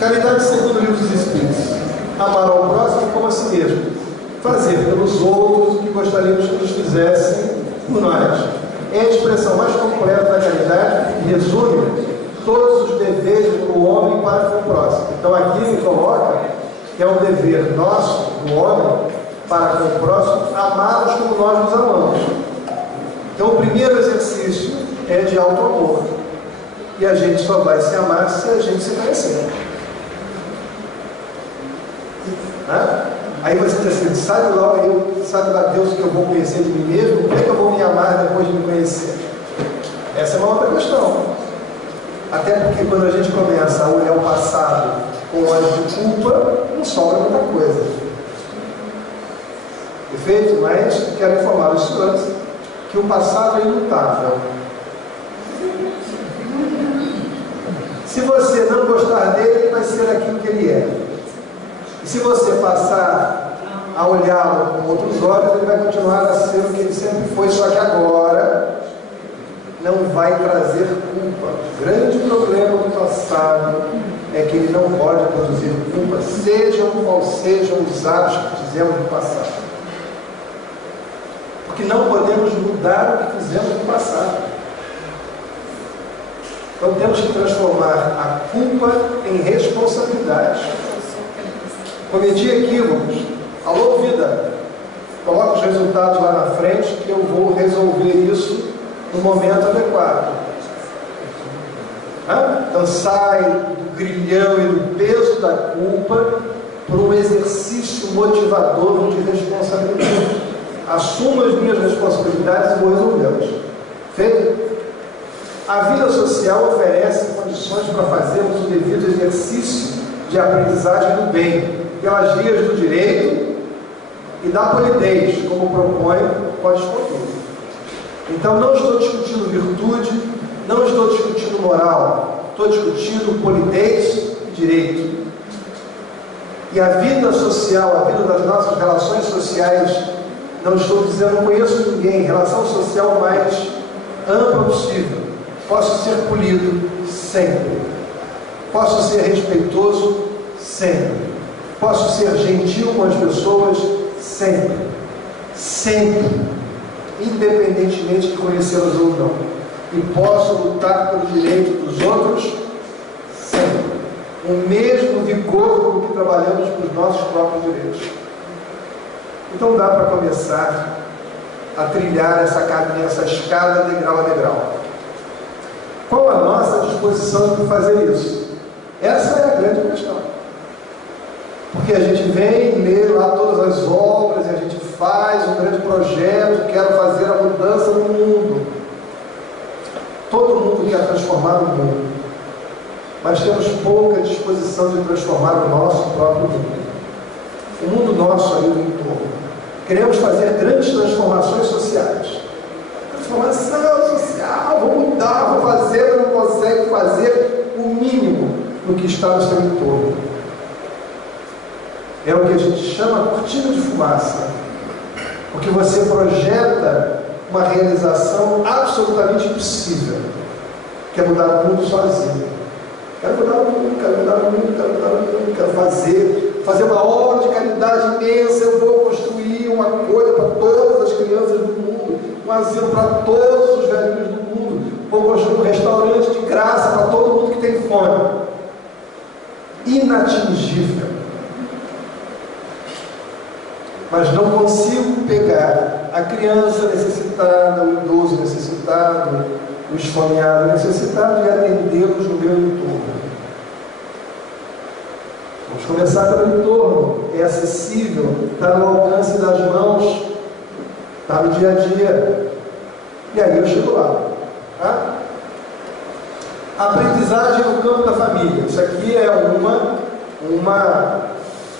Caridade segundo o livro dos Espíritos. Amar ao próximo como a si mesmo. Fazer pelos outros o que gostaríamos que nos fizessem por nós. É a expressão mais completa da caridade e resume todos os deveres do homem para com o próximo. Então aqui ele coloca que é um dever nosso, do homem, para com o próximo, amá-los como nós nos amamos. Então o primeiro exercício é de auto-amor. E a gente só vai se amar se a gente se conhecer. Né? Aí você diz assim, sabe lá Deus que eu vou conhecer de mim mesmo? Como é que eu vou me amar depois de me conhecer? Essa é uma outra questão. Até porque quando a gente começa a olhar o passado com olhos de culpa, não sobra muita coisa. Perfeito? Mas quero informar os senhores que o passado é imutável. Se você não gostar dele, ele vai ser aquilo que ele é. E se você passar a olhá-lo com outros olhos, ele vai continuar a ser o que ele sempre foi, só que agora não vai trazer culpa. O grande problema do passado é que ele não pode produzir culpa, sejam quais sejam os atos que fizemos no passado. Porque não podemos mudar o que fizemos no passado. Então temos que transformar a culpa em responsabilidade. Cometi equívocos. Alô, vida, coloca os resultados lá na frente que eu vou resolver isso no momento adequado. Então sai do grilhão e do peso da culpa para um exercício motivador de responsabilidade. Assumo as minhas responsabilidades e vou resolvê-las. Feito? A vida social oferece condições para fazermos o devido exercício de aprendizagem do bem, pelas vias do direito e da polidez, como propõe o Código Civil. Então não estou discutindo virtude, não estou discutindo moral, estou discutindo polidez e direito. E a vida social, a vida das nossas relações sociais, não estou dizendo, não conheço ninguém, relação social mais ampla possível. Posso ser polido sempre. Posso ser respeitoso sempre. Posso ser gentil com as pessoas sempre. Sempre. Independentemente de conhecê-las ou não. E posso lutar pelo direito dos outros sempre. O mesmo vigor com que trabalhamos para os nossos próprios direitos. Então dá para começar a trilhar essa caminha, essa escada degrau a degrau. Qual a nossa disposição de fazer isso? Essa é a grande questão. Porque a gente vem, lê lá todas as obras, e a gente faz um grande projeto, quero fazer a mudança no mundo. Todo mundo quer transformar o mundo. Mas temos pouca disposição de transformar o nosso próprio mundo. O mundo nosso ali no entorno. Queremos fazer grandes transformações sociais. Transformação social, vou mudar, vou fazer, não consegue fazer o mínimo no que está no seu entorno. É o que a gente chama cortina de fumaça. Porque você projeta uma realização absolutamente impossível, que é mudar o mundo sozinho. Quero mudar o mundo, quero mudar o mundo, quero mudar o mundo, quero fazer uma obra de caridade imensa, eu vou construir uma coisa para todas as crianças do mundo, um asilo para todos os velhinhos do mundo, vou construir um restaurante de graça para todo mundo que tem fome. Inatingível. Mas não consigo pegar a criança necessitada, o idoso necessitado, o esfomeado necessitado e atendê-los no meu entorno. Vamos começar pelo entorno. É acessível, está no alcance das mãos, está no dia a dia. E aí eu chego lá. Tá? Aprendizagem no campo da família. Isso aqui é uma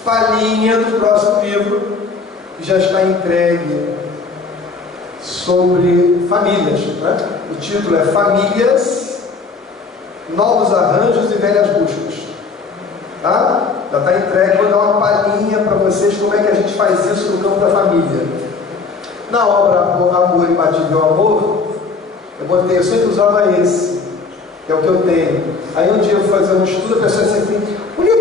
palhinha do próximo livro, que já está entregue, sobre famílias. Né? O título é Famílias, Novos Arranjos e Velhas Buscas. Tá? Já está entregue, vou dar uma palhinha para vocês como é que a gente faz isso no campo da família. Na obra Amor Imbatível Amor, eu sempre usava esse, que é o que eu tenho. Aí um dia eu fui fazer um estudo, a pessoa disse assim, o livro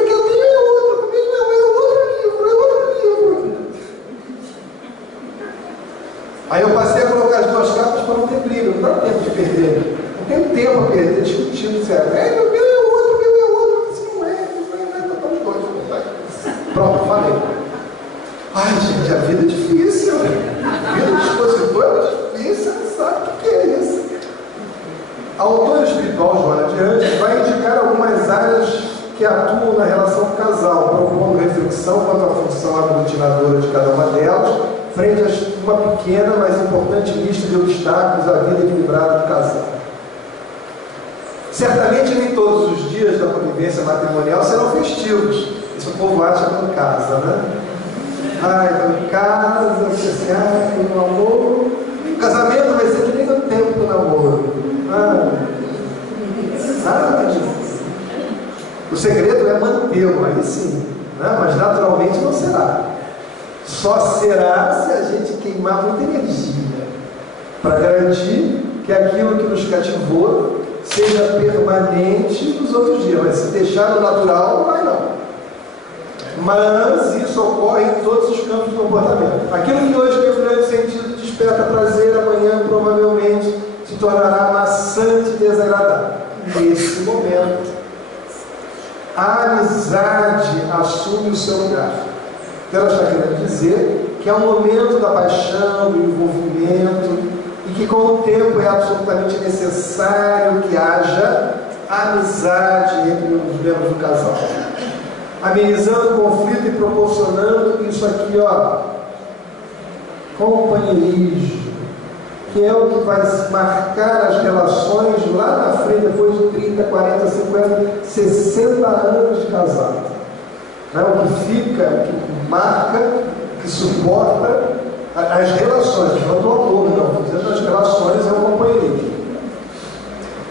Aí eu passei a colocar as duas capas para não ter briga, não dá tempo de perder. Não tem tempo a perder discutindo, certo? Meu meu é outro. Assim, não é, estamos dois. Pronto, falei. Ai, gente, a vida é difícil. A vida do expositor é difícil, você não sabe o que é isso. A autora espiritual, Joana Adiante, vai indicar algumas áreas que atuam na relação do casal, propondo reflexão quanto à função aglutinadora de cada uma delas, frente a uma pequena, mas importante lista de obstáculos à vida equilibrada do casal. Certamente nem todos os dias da convivência matrimonial serão festivos. Isso o povo acha em casa, né? Ai, estou em casa, você tem um amor. O casamento vai ser que nem no tempo do namoro. O segredo é mantê-lo, aí sim, né? Mas naturalmente não será. Só será se a gente queimar muita energia para garantir que aquilo que nos cativou seja permanente nos outros dias. Mas se deixar no natural, não vai não. Mas isso ocorre em todos os campos do comportamento. Aquilo que hoje tem um grande sentido desperta prazer, amanhã provavelmente se tornará maçante e desagradável. Nesse momento, a amizade assume o seu lugar. Então ela está querendo dizer que é um momento da paixão, do envolvimento, e que com o tempo é absolutamente necessário que haja amizade entre os membros do casal, amenizando o conflito e proporcionando isso aqui, ó, companheirismo, que é o que vai marcar as relações lá na frente, depois de 30, 40, 50, 60 anos de casado. Né? O que fica, que marca, que suporta as relações, não do amor, não, dizendo as relações é o companheirismo.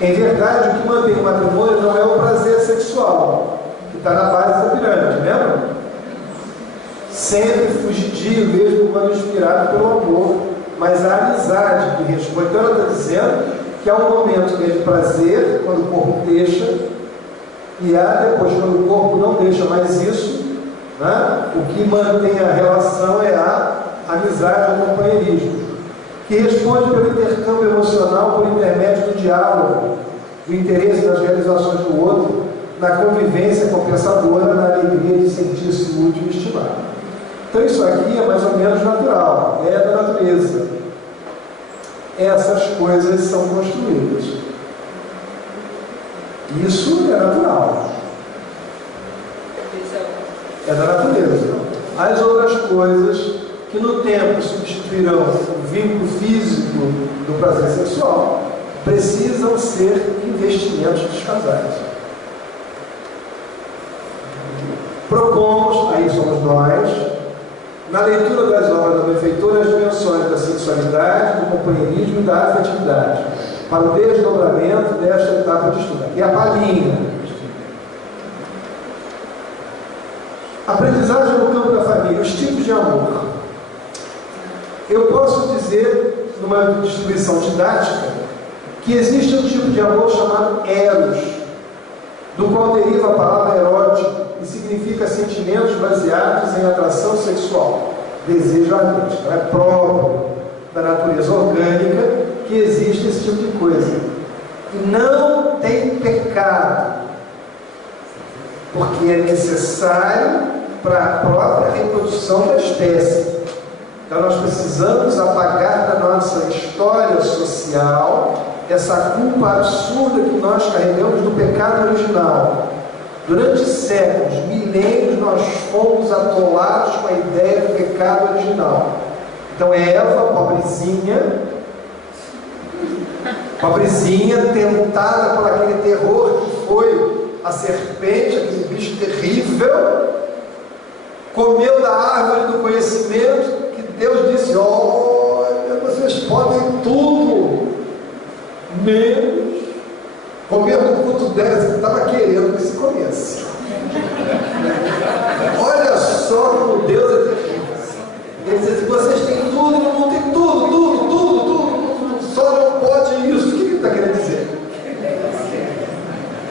Em verdade, o que mantém o matrimônio não é o prazer sexual, que está na base da pirâmide, lembra? Sempre fugidio, mesmo quando inspirado pelo amor, mas a amizade que responde. Então ela está dizendo que há um momento que é de prazer, quando o corpo deixa, e há depois, quando o corpo não deixa mais isso, né? O que mantém a relação é a amizade, o companheirismo, que responde pelo intercâmbio emocional por intermédio do diálogo, do interesse nas realizações do outro, na convivência compensadora, na alegria de sentir-se útil e estimado. Então isso aqui é mais ou menos natural, é da natureza. Essas coisas são construídas. Isso é natural. É da natureza. As outras coisas que no tempo substituirão o vínculo físico do prazer sexual precisam ser investimentos dos casais. Propomos, aí somos nós, na leitura das obras da benfeitora, as dimensões da sexualidade, do companheirismo e da afetividade, para o desdobramento desta etapa de estudo. Aqui é a palhinha. Aprendizagem no campo da família, os tipos de amor. Eu posso dizer, numa distribuição didática, que existe um tipo de amor chamado eros, do qual deriva a palavra erótico, e significa sentimentos baseados em atração sexual, desejo ardente. Então é próprio da natureza orgânica que existe esse tipo de coisa. E não tem pecado, porque é necessário para a própria reprodução da espécie. Então nós precisamos apagar da nossa história social essa culpa absurda que nós carregamos do pecado original. Durante séculos, milênios, nós fomos atolados com a ideia do pecado original. Então Eva, pobrezinha, tentada por aquele terror que foi a serpente, aquele bicho terrível, comeu da árvore do conhecimento, que Deus disse: olha, vocês podem tudo, menos comer no culto dela, que estava querendo que se comesse. Olha só como Deus é terrível. Ele diz assim: vocês têm tudo, no mundo tem tudo, só não pode isso. O que ele está querendo dizer?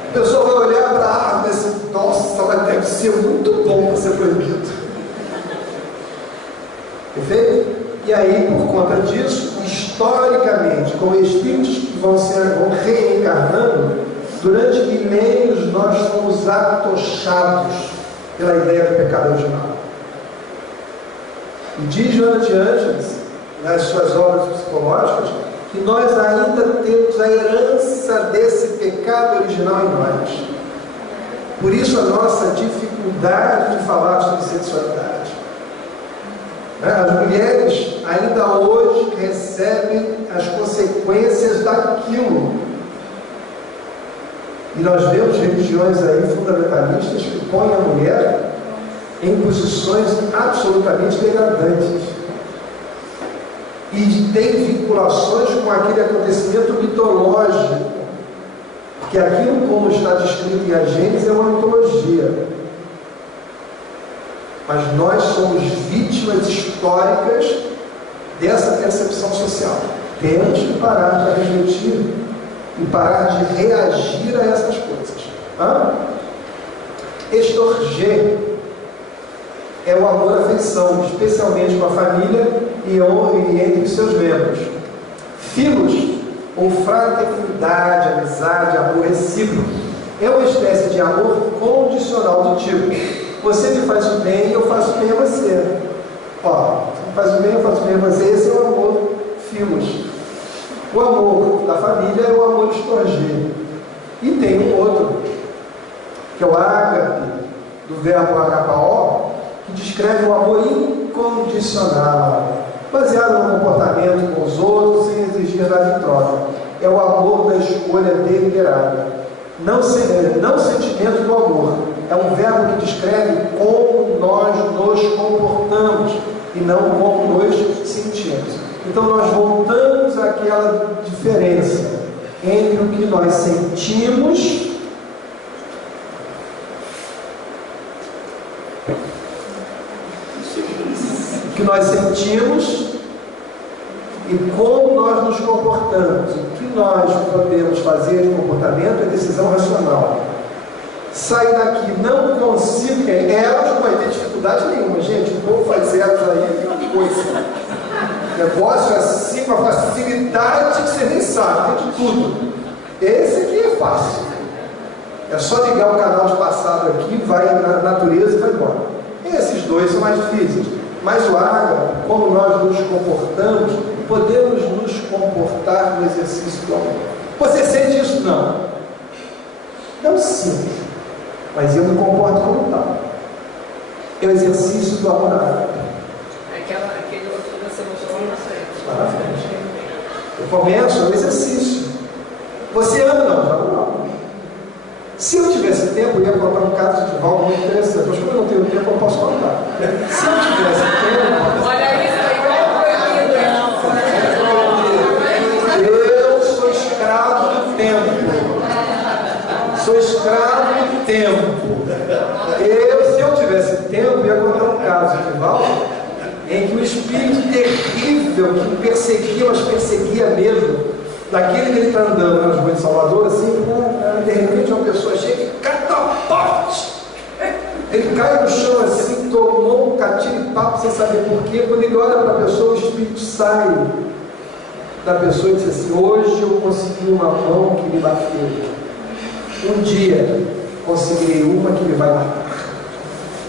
A pessoa vai olhar para a árvore e dizer assim: nossa, mas deve ser muito bom para ser proibido. Perfeito? E aí, por conta disso, historicamente, como espíritos que vão reencarnando, durante milênios nós fomos atochados pela ideia do pecado original. E diz Joana de Ângeles, nas suas obras psicológicas, que nós ainda temos a herança desse pecado original em nós. Por isso a nossa dificuldade de falar sobre sexualidade. As mulheres ainda hoje recebem as consequências daquilo. E nós vemos religiões aí fundamentalistas que põem a mulher em posições absolutamente degradantes. E tem vinculações com aquele acontecimento mitológico. Porque aquilo, como está descrito em A Gênesis, é uma mitologia. Mas nós somos vítimas históricas dessa percepção social. Temos que parar para refletir e parar de reagir a essas coisas. Estorger é o amor à afeição, especialmente com a família e entre os seus membros. Filos, ou fraternidade, amizade, amor recíproco, é uma espécie de amor condicional do tipo: você me faz o bem e eu faço o bem a você. Você me faz o bem, eu faço o bem a você. Esse é o amor filos. O amor da família é o amor estorger. E tem um outro, que é o ágape, do verbo agapao, que descreve o amor incondicional, baseado no comportamento com os outros, sem exigir nada em troca. É o amor da escolha deliberada. Não sentimento do amor. É um verbo que descreve como nós nos comportamos e não como nos sentimos. Então nós voltamos àquela diferença entre o que nós sentimos e como nós nos comportamos. O que nós podemos fazer de comportamento é decisão racional. Sai daqui, não consigo, elas não vai ter dificuldade nenhuma, gente. O povo faz elas aí, é uma coisa. Negócio assim, com a facilidade que você nem sabe, tem de tudo. Esse aqui é fácil. É só ligar o canal de passado aqui, vai na natureza e vai embora. Esses dois são mais difíceis. Mas o ágape, como nós nos comportamos, podemos nos comportar no exercício do amor. Você sente isso? Não. Não sinto. Mas eu me comporto como tal. É o exercício do amor ágape. Aquele outro que você mostrou na frente. Lá na frente. Eu começo o exercício. Você ama? Não. Se eu tivesse tempo, eu ia contar um caso de Valdo muito interessante. Mas como eu não tenho tempo, eu posso contar. Se eu tivesse tempo... Olha isso aí, não é proibido. Eu sou escravo do tempo. Sou escravo do tempo. Se eu tivesse tempo, eu ia contar um caso de Valdo, em que o espírito terrível que me perseguia, mas perseguia mesmo, daquele que ele está andando nas ruas de Salvador, assim, de repente uma pessoa chega e catapulta. Ele cai no chão assim, tomou um catiripapo sem saber porquê. Quando ele olha para a pessoa, o espírito sai da pessoa e diz assim: hoje eu consegui uma mão que me bateu. Um dia conseguirei uma que me vai matar.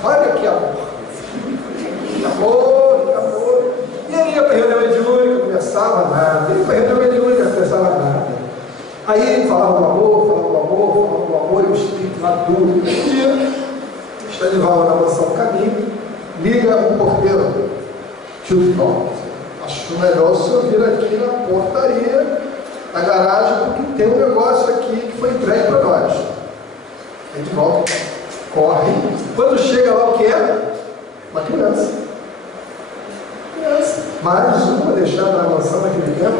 Olha que amor. Amor. E ele ia para a reunião mediúnica, conversava nada. Ele ia para a reunião mediúnica, conversava nada. Aí ele falava do amor, e o espírito maduro. Um dia, está de volta na mansão do caminho, liga o porteiro. Tio Vival, acho melhor o senhor vir aqui na portaria, na garagem, porque tem um negócio aqui que foi entregue para nós. Aí de volta, corre. Quando chega lá, o que é? Uma criança. Mais uma deixada na mansão naquele tempo,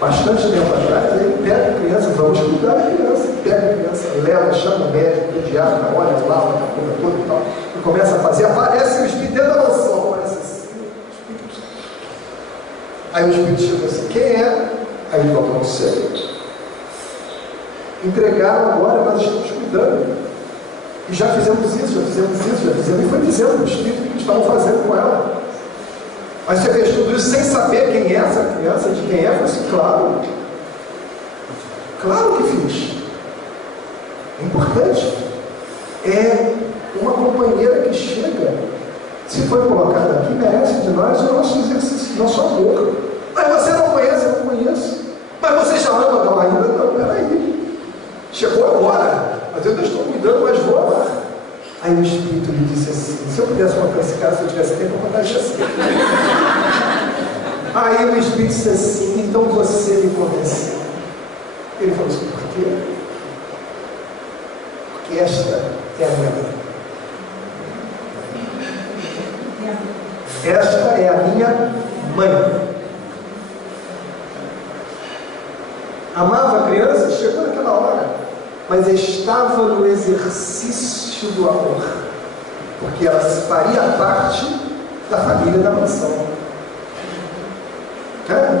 bastante tempo atrás. Aí pega a criança, vamos cuidar da criança. Pega a criança, leva, chama o médico, o diabo, olha lá, a coisa toda e tal. E começa a fazer, aparece o espírito dentro da mansão, aparece assim, o espírito. Aí o espírito chega assim: quem é? Aí ele fala: não sei. Entregaram agora, nós estamos cuidando. E já fizemos isso, e foi dizendo o espírito que estavam fazendo com ela. Mas você fez tudo isso sem saber quem é essa criança, de quem é? Eu falei assim, claro que fiz. É importante. É uma companheira que chega, se foi colocada aqui, merece de nós o nosso exercício, nosso amor. Mas você não conhece, eu não conheço. Mas você já ama? Não, ainda não, peraí. Chegou agora, mas eu não estou cuidando, mas vou amar. Aí o Espírito lhe disse assim, se eu pudesse contar esse caso, se eu tivesse tempo, eu contaria assim. Aí o Espírito disse assim, então você me conhece. Ele falou assim, por quê? Porque esta é a minha mãe. Esta é a minha mãe. Amava a criança, chegou naquela hora, mas estava no exercício do amor, porque ela faria parte da família da mansão.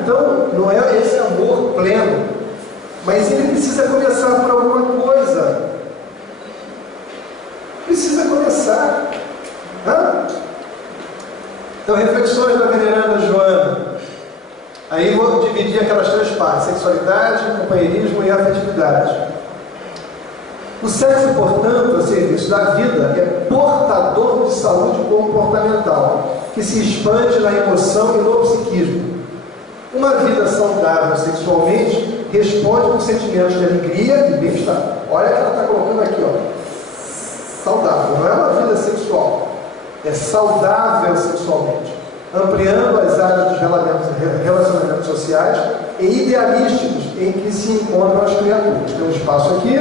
Então, não é esse amor pleno, mas ele precisa começar por alguma coisa. Precisa começar. Então, reflexões da veneranda Joana. Aí vou dividir aquelas três partes: sexualidade, companheirismo e afetividade. O sexo, portanto, a serviço da vida, é portador de saúde comportamental, que se expande na emoção e no psiquismo. Uma vida saudável sexualmente responde com sentimentos de alegria e bem-estar. Olha o que ela está colocando aqui, saudável, não é uma vida sexual, é saudável sexualmente, ampliando as áreas dos relacionamentos sociais e idealísticos em que se encontram as criaturas. Tem um espaço aqui,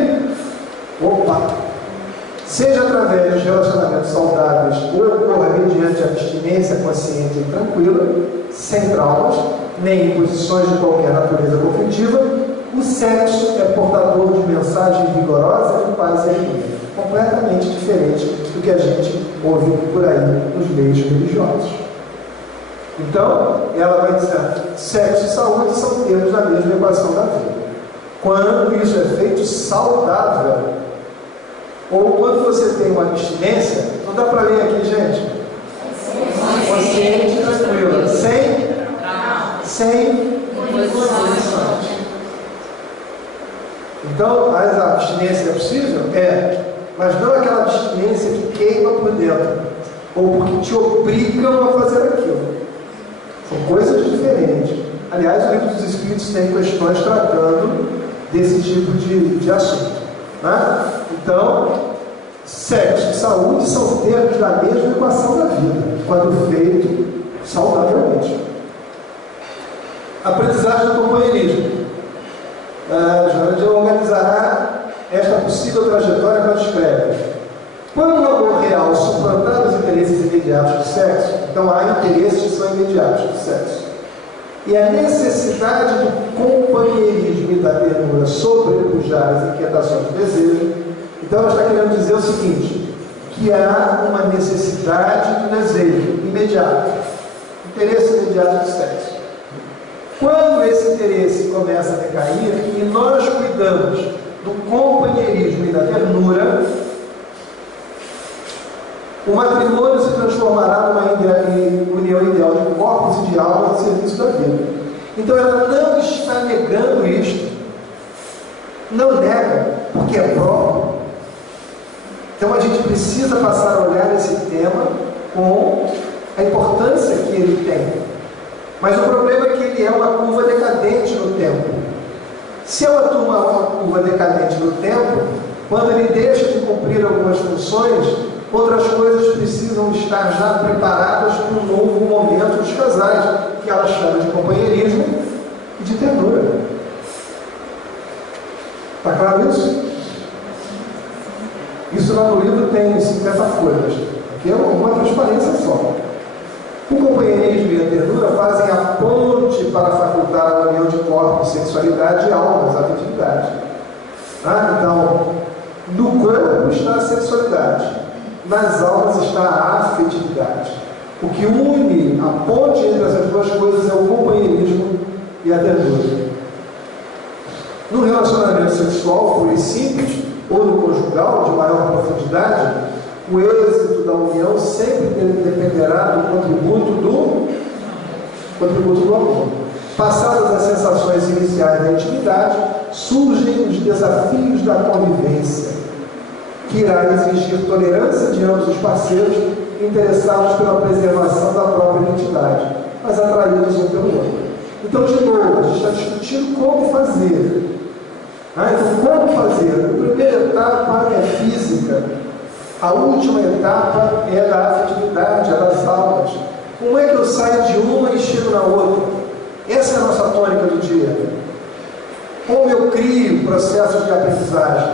seja através dos relacionamentos saudáveis ou ocorra mediante a abstinência consciente e tranquila, sem traumas, nem imposições de qualquer natureza conflitiva, o sexo é portador de mensagem vigorosa de paz e alegria, completamente diferente do que a gente ouve por aí nos meios religiosos. Então, ela vai dizer, sexo e saúde são termos da mesma equação da vida. Quando isso é feito saudável, ou quando você tem uma abstinência, não dá para ler aqui, gente? Consciente e tranquila, sem posições. Então, a abstinência é possível? É, mas não aquela abstinência que queima por dentro, ou porque te obrigam a fazer aquilo. São coisas diferentes. Aliás, o Livro dos Espíritos tem questões tratando desse tipo de assunto. Né? Então, sexo e saúde são termos da mesma equação da vida, quando feito saudavelmente. Aprendizagem do companheirismo. Joana organizará esta possível trajetória que ela descreve. Quando o amor real suplantar os interesses imediatos do sexo, então há interesses que são imediatos do sexo, e a necessidade do companheirismo e da ternura sobrepujar as inquietações do desejo, então ela está querendo dizer o seguinte, que há uma necessidade do desejo imediato, interesse imediato do sexo. Quando esse interesse começa a decair e nós cuidamos do companheirismo e da ternura, o matrimônio se transformará numa união ideal de corpos e de almas ao serviço da vida. Então ela não está negando isto, não nega, porque é próprio. Então a gente precisa passar a olhar esse tema com a importância que ele tem. Mas o problema é que ele é uma curva decadente no tempo. Se é uma curva decadente no tempo, quando ele deixa de cumprir algumas funções, outras coisas precisam estar já preparadas para um novo momento dos casais, que ela chama de companheirismo e de ternura. Está claro isso? Isso lá no livro tem 50 folhas, que é uma transparência só. O companheirismo e a ternura fazem a ponte para facultar a união de corpo, sexualidade e almas, afetividade. Então, no corpo está a sexualidade, nas almas está a afetividade. O que une a ponte entre essas duas coisas é o companheirismo e a ternura. No relacionamento sexual puro e simples, ou no conjugal de maior profundidade, o êxito da união sempre dependerá do contributo do contributo do amor. Passadas as sensações iniciais da intimidade, surgem os desafios da convivência, que irá exigir tolerância de ambos os parceiros interessados pela preservação da própria identidade, mas atraídos um pelo outro. Então, de novo, a gente está discutindo como fazer. Então, como fazer? A primeira etapa é física, a última etapa é da afetividade, é das almas. Como é que eu saio de uma e chego na outra? Essa é a nossa tônica do dia. Como eu crio processos de aprendizagem?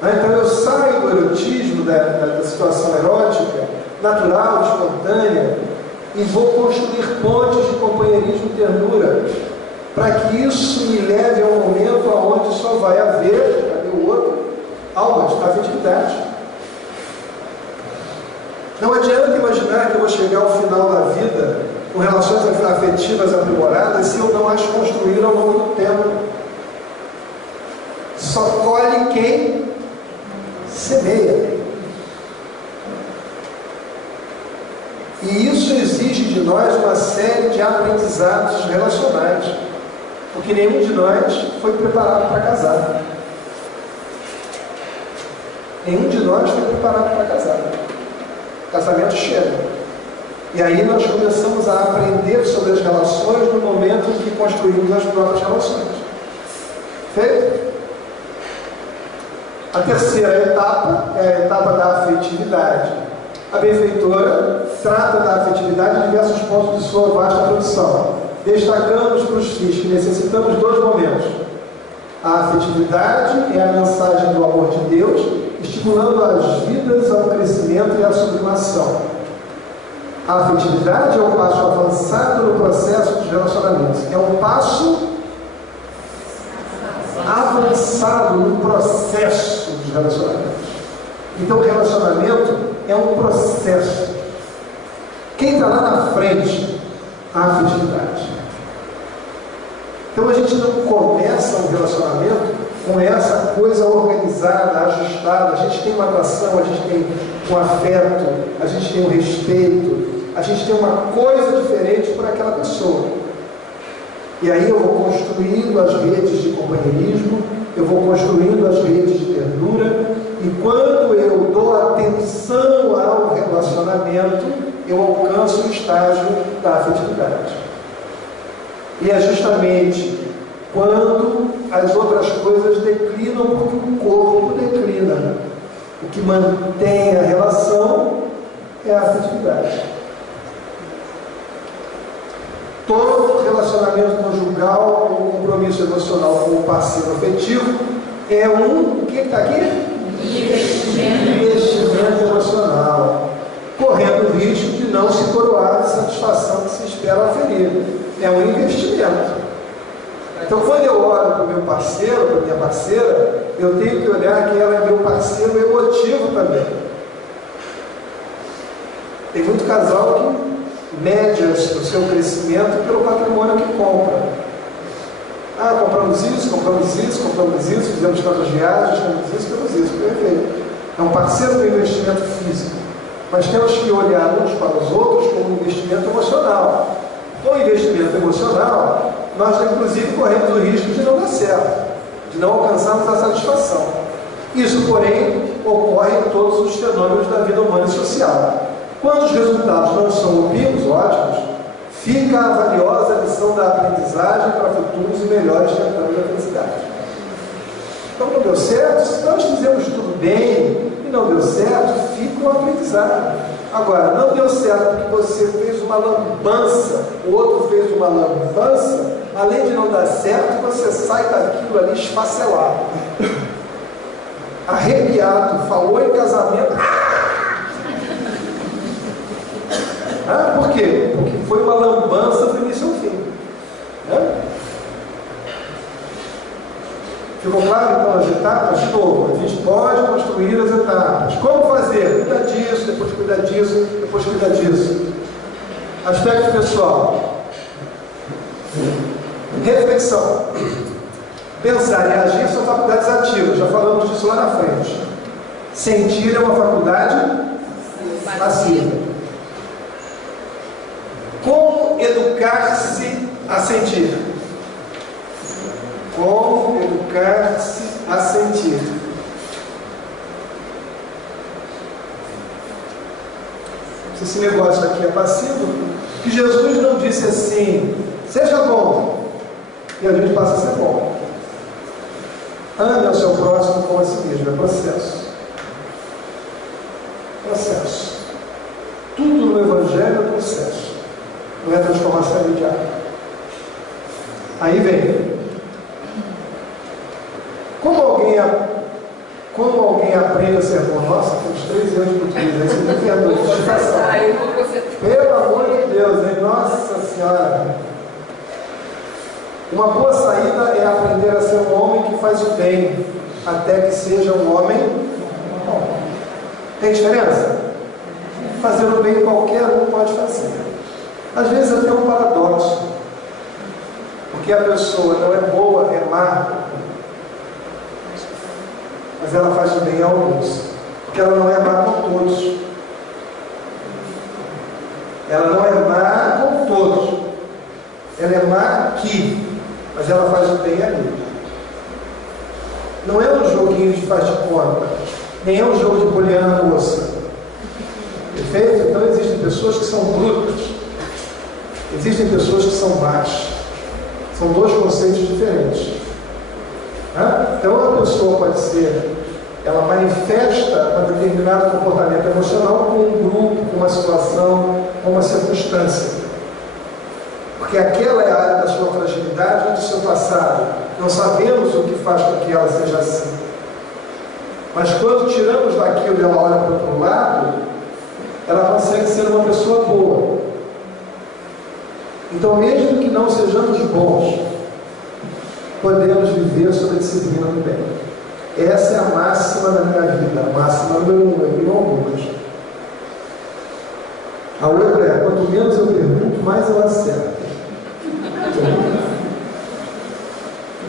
Então eu saio do erotismo, da situação erótica, natural, espontânea, e vou construir pontes de companheirismo e ternura, para que isso me leve a um momento onde só vai haver, cadê o outro? Almas, afetividade. Não adianta imaginar que eu vou chegar ao final da vida com relações afetivas aprimoradas se eu não as construir ao longo do tempo. Só colhe quem semeia. E isso exige de nós uma série de aprendizados relacionais, porque nenhum de nós foi preparado para casar. Nenhum de nós foi preparado para casar. Casamento chega. E aí nós começamos a aprender sobre as relações no momento em que construímos as próprias relações. Feito? A terceira etapa é a etapa da afetividade. A benfeitora trata da afetividade em diversos pontos de sua vasta produção. Destacamos para os fins que necessitamos dois momentos. A afetividade é a mensagem do amor de Deus, estimulando as vidas ao crescimento e à sublimação. A afetividade é um passo avançado no processo dos relacionamentos. É um passo avançado no processo dos relacionamentos. Então, o relacionamento é um processo. Quem está lá na frente? A afetividade. Então, a gente não começa um relacionamento com essa coisa organizada, ajustada. A gente tem uma atração, a gente tem um afeto, a gente tem um respeito, a gente tem uma coisa diferente por aquela pessoa. E aí eu vou construindo as redes de companheirismo, eu vou construindo as redes de ternura, e quando eu dou atenção ao relacionamento, eu alcanço o estágio da afetividade. E é justamente quando as outras coisas declinam, porque o corpo declina. O que mantém a relação é a afetividade. Todo relacionamento conjugal ou compromisso emocional com o parceiro afetivo é o que está aqui? Investimento emocional, correndo o risco de não se coroar a satisfação que se espera aferir. É um investimento. Então, quando eu olho para o meu parceiro, para a minha parceira, eu tenho que olhar que ela é meu parceiro emotivo também. Tem muito casal que mede o seu crescimento pelo patrimônio que compra. Compramos isso, fizemos tantas viagens, temos isso, perfeito. É um parceiro do investimento físico. Mas temos que olhar uns para os outros como um investimento emocional. Com o investimento emocional, nós inclusive corremos o risco de não dar certo, de não alcançarmos a satisfação. Isso, porém, ocorre em todos os fenômenos da vida humana e social. Quando os resultados não são ótimos, fica a valiosa lição da aprendizagem para futuros e melhores tentadores da felicidade. Então não deu certo, se nós fizemos tudo bem e não deu certo, fica um aprendizado. Agora, não deu certo porque você fez uma lambança, o outro fez uma lambança, além de não dar certo, você sai daquilo ali esfacelado, arrepiado, falou em casamento. Por quê? Porque foi uma lambança do início ao fim. Ficou claro então as etapas? De novo, a gente pode construir as etapas. Como fazer? Cuida disso, depois cuida disso, depois cuida disso. Aspecto pessoal. Reflexão. Pensar e agir são faculdades ativas, já falamos disso lá na frente. Sentir é uma faculdade passiva. Como educar-se a sentir? Como educar-se a sentir? Se esse negócio aqui é passivo, que Jesus não disse assim, seja bom, e a gente passa a ser bom. Ame ao seu próximo como a si mesmo, é processo. Processo. Tudo no Evangelho é processo, não é transformação imediata. Aí vem. Como alguém aprende a ser bom? Nossa, tem uns 13 anos de português, aí você não tem a noite. Pelo amor de Deus, hein? Nossa Senhora. Uma boa saída é aprender a ser um homem que faz o bem, até que seja um homem bom. Tem diferença? Fazer o bem qualquer um pode fazer. Às vezes até um paradoxo, porque a pessoa não é boa, é má, mas ela faz o bem a alguns, porque ela não é má com todos. Ela não é má com todos. Ela é má aqui, mas ela faz o bem ali. Não é um joguinho de faz de conta, nem é um jogo de poliana moça. Perfeito? Então existem pessoas que são brutas, existem pessoas que são más. São dois conceitos diferentes. Então uma pessoa pode ser, ela manifesta um determinado comportamento emocional com um grupo, com uma situação, com uma circunstância. Porque aquela é a área da sua fragilidade ou do seu passado. Não sabemos o que faz com que ela seja assim. Mas quando tiramos daquilo e ela olha para o outro lado, ela consegue ser uma pessoa boa. Então, mesmo que não sejamos bons, podemos viver sob a disciplina do bem. Essa é a máxima da minha vida, a máxima número 1, eu tenho algumas. A outra é, quanto menos eu pergunto, mais eu acerto.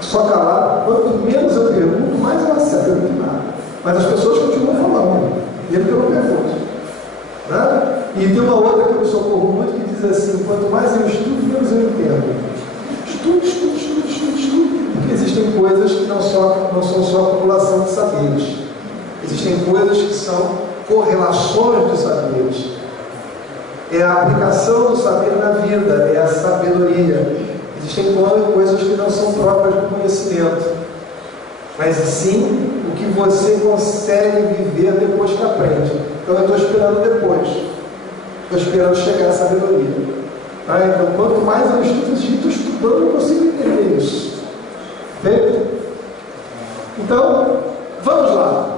Só calado, quanto menos eu pergunto, mais eu acerto. Eu não tenho nada. Mas as pessoas continuam falando, mesmo que eu não pergunto. Né? E tem uma outra que eu me socorro muito, que diz assim, quanto mais eu estudo, menos eu entendo. Estudo, porque existem coisas que não são só acumulação de saberes. Existem coisas que são correlações de saberes. É a aplicação do saber na vida, é a sabedoria. Existem coisas que não são próprias do conhecimento, mas sim o que você consegue viver depois que aprende. Então eu estou esperando depois. Estou esperando chegar à sabedoria. Então, quanto mais eu estudo, estou estudando, eu consigo entender isso. Feito? Então, vamos lá.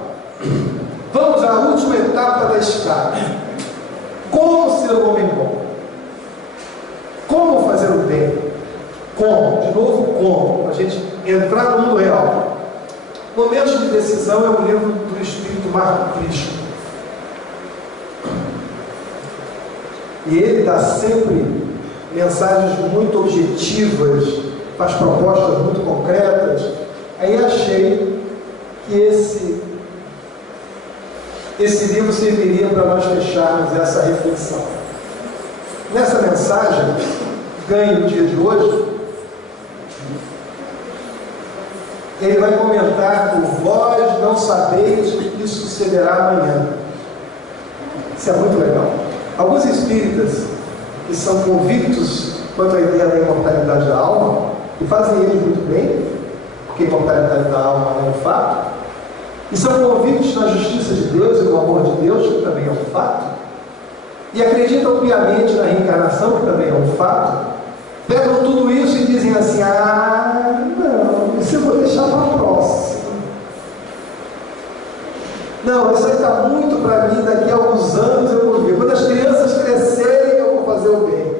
Vamos à última etapa da escada. Como ser um homem bom? Como fazer o bem? Como? De novo, como? Para a gente entrar no mundo real. Momentos de Decisão é um livro do Espírito Marco Cristo. E ele dá sempre mensagens muito objetivas, faz propostas muito concretas. Aí achei que esse livro serviria para nós fecharmos essa reflexão. Nessa mensagem, ganhe o dia de hoje, ele vai comentar por vós não sabeis o que sucederá amanhã. Isso é muito legal. Alguns espíritas que são convictos quanto à ideia da imortalidade da alma, e fazem eles muito bem, porque a imortalidade da alma é um fato, e são convictos na justiça de Deus e no amor de Deus, que também é um fato, e acreditam piamente na reencarnação, que também é um fato, pegam tudo isso e dizem assim, não, isso eu vou deixar para a próxima. Não, isso aí está muito para mim, daqui a alguns anos eu vou ver. Quando as crianças crescerem, eu vou fazer o bem.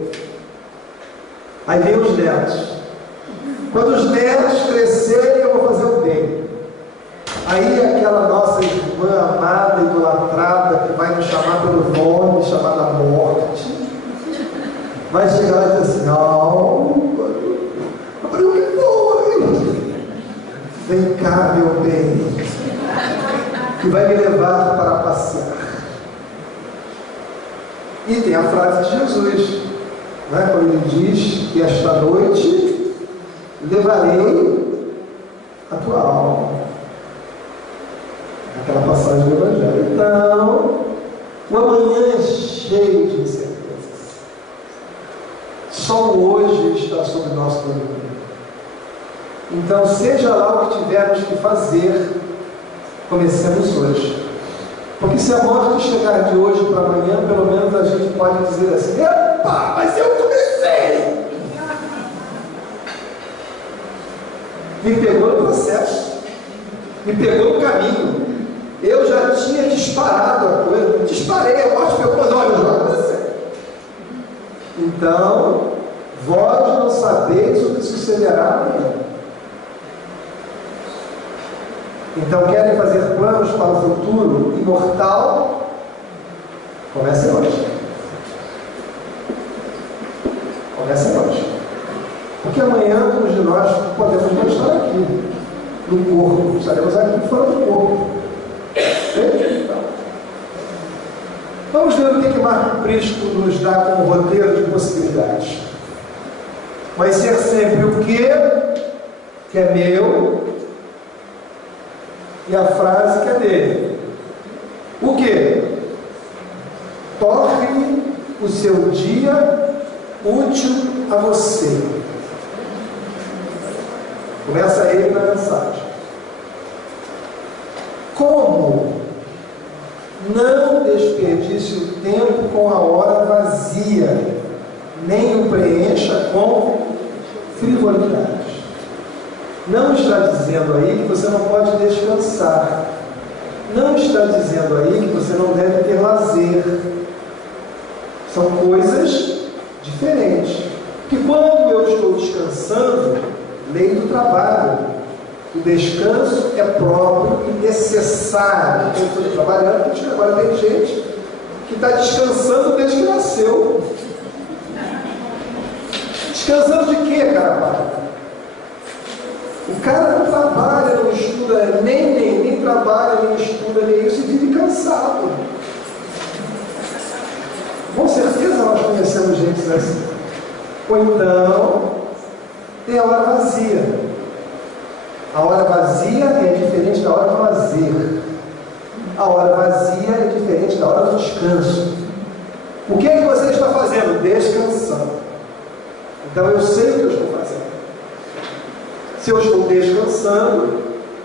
Aí vem os netos. Quando os netos crescerem, eu vou fazer o bem. Aí aquela nossa irmã amada, idolatrada, que vai nos chamar pelo nome, chamada morte, vai chegar lá e dizer assim, abriu que foi. Vem cá, meu bem, que vai me levar para passear. E tem a frase de Jesus, né? Quando ele diz que esta noite levarei a tua alma. Aquela passagem do Evangelho. Então, o amanhã é cheio de incertezas. Só o hoje está sob nosso domínio. Então, seja lá o que tivermos que fazer, comecemos hoje. Porque se a morte chegar de hoje para amanhã, pelo menos a gente pode dizer assim: epa, mas eu comecei! Me pegou no processo, me pegou no caminho. Eu já tinha disparado a coisa, disparei, a morte pegou, mas olha, eu já comecei. Então, vós não sabeis o que sucederá amanhã. Então, querem fazer planos para o futuro imortal? Comecem hoje. Comecem hoje. Porque amanhã, todos de nós podemos não estar aqui, no corpo. Estaremos aqui fora do corpo. Então, vamos ver o que Marco Prisco nos dá como roteiro de possibilidades. Vai ser sempre o que é meu, e a frase que é dele. O que? Torne o seu dia útil a você. Começa ele na mensagem. Como? Não desperdice o tempo com a hora vazia, nem o preencha com frivolidade. Não está dizendo aí que você não pode descansar. Não está dizendo aí que você não deve ter lazer. São coisas diferentes. Porque quando eu estou descansando, lei do trabalho. O descanso é próprio e necessário. Eu estou trabalhando, porque agora tem gente que está descansando desde que nasceu. Descansando de quê, cara? O cara não trabalha, não estuda, nem trabalha, nem estuda, nem isso, e vive cansado. Com certeza nós conhecemos gente assim. Ou então, tem a hora vazia. A hora vazia é diferente da hora do lazer. A hora vazia é diferente da hora do descanso. O que é que você está fazendo? Descansando. Então eu sei o que eu estou fazendo. Se eu estou descansando,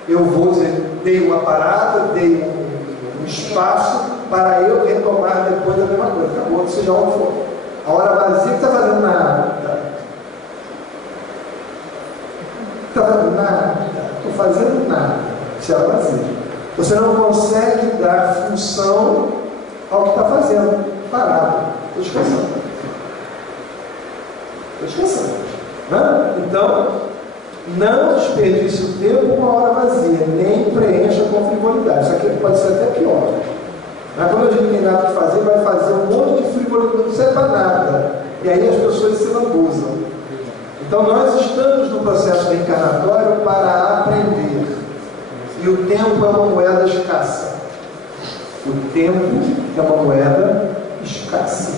eu vou dizer, dei uma parada, dei um espaço para eu retomar depois da mesma coisa. Acabou, seja onde for. A hora vazia, o que está fazendo? Nada. Está fazendo nada. Estou fazendo nada. Isso é hora vazia. Você não consegue dar função ao que está fazendo. Parado. Estou descansando. Estou descansando. Né? Então, não desperdice o tempo com uma hora vazia, nem preencha com frivolidade. Isso aqui pode ser até pior. Mas quando a gente tem nada que fazer, vai fazer um monte de frivolidade, não serve para nada. E aí as pessoas se lambuzam. Então nós estamos no processo reencarnatório para aprender. E o tempo é uma moeda escassa. O tempo é uma moeda escassa.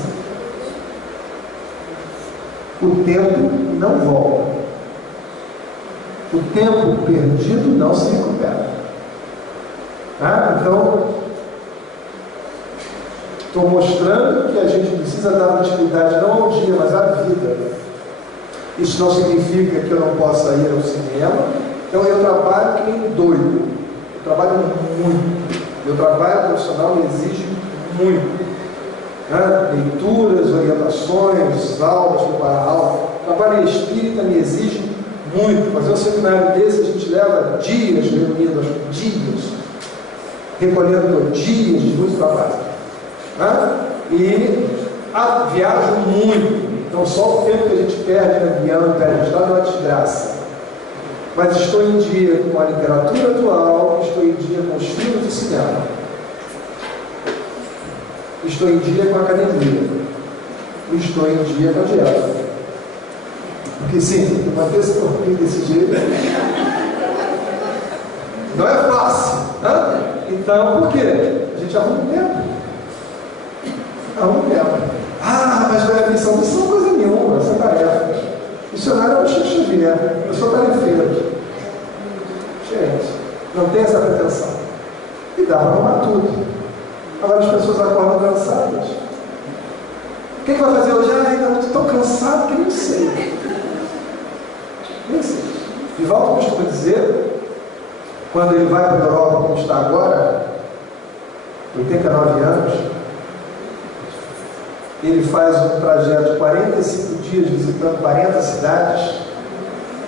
O tempo não volta. O tempo perdido não se recupera. Então, estou mostrando que a gente precisa dar utilidade não ao dia, mas à vida. Isso não significa que eu não possa ir ao cinema. Então eu trabalho que nem doido. Eu trabalho muito. Meu trabalho profissional me exige muito. Leituras, orientações, aulas, preparar aula. O trabalho espírita me exige muito. Fazer um seminário desse, a gente leva dias reunindo, dias, recolhendo dias de muito trabalho. E viajo muito. Então só o tempo que a gente perde no avião, perde estrada, não é desgraça. Mas estou em dia com a literatura atual, estou em dia com os filmes de cinema. Estou em dia com a academia. Estou em dia com a dieta. Porque sim, manter esse corpinho desse jeito não é fácil. Então, por quê? A gente arruma um tempo. Arruma um tempo. mas velha missão não são coisa nenhuma, essa tarefa. Missionário é o Chico Xavier, eu sou tarefeiro. Gente, não tem essa pretensão. E dá para arrumar tudo. Agora as pessoas acordam cansadas. O que vai fazer hoje? Ah, ainda estou cansado que nem sei. Nem sei. Divaldo costuma dizer, quando ele vai para a Europa, como está agora, 89 anos, ele faz um trajeto de 45 dias visitando 40 cidades.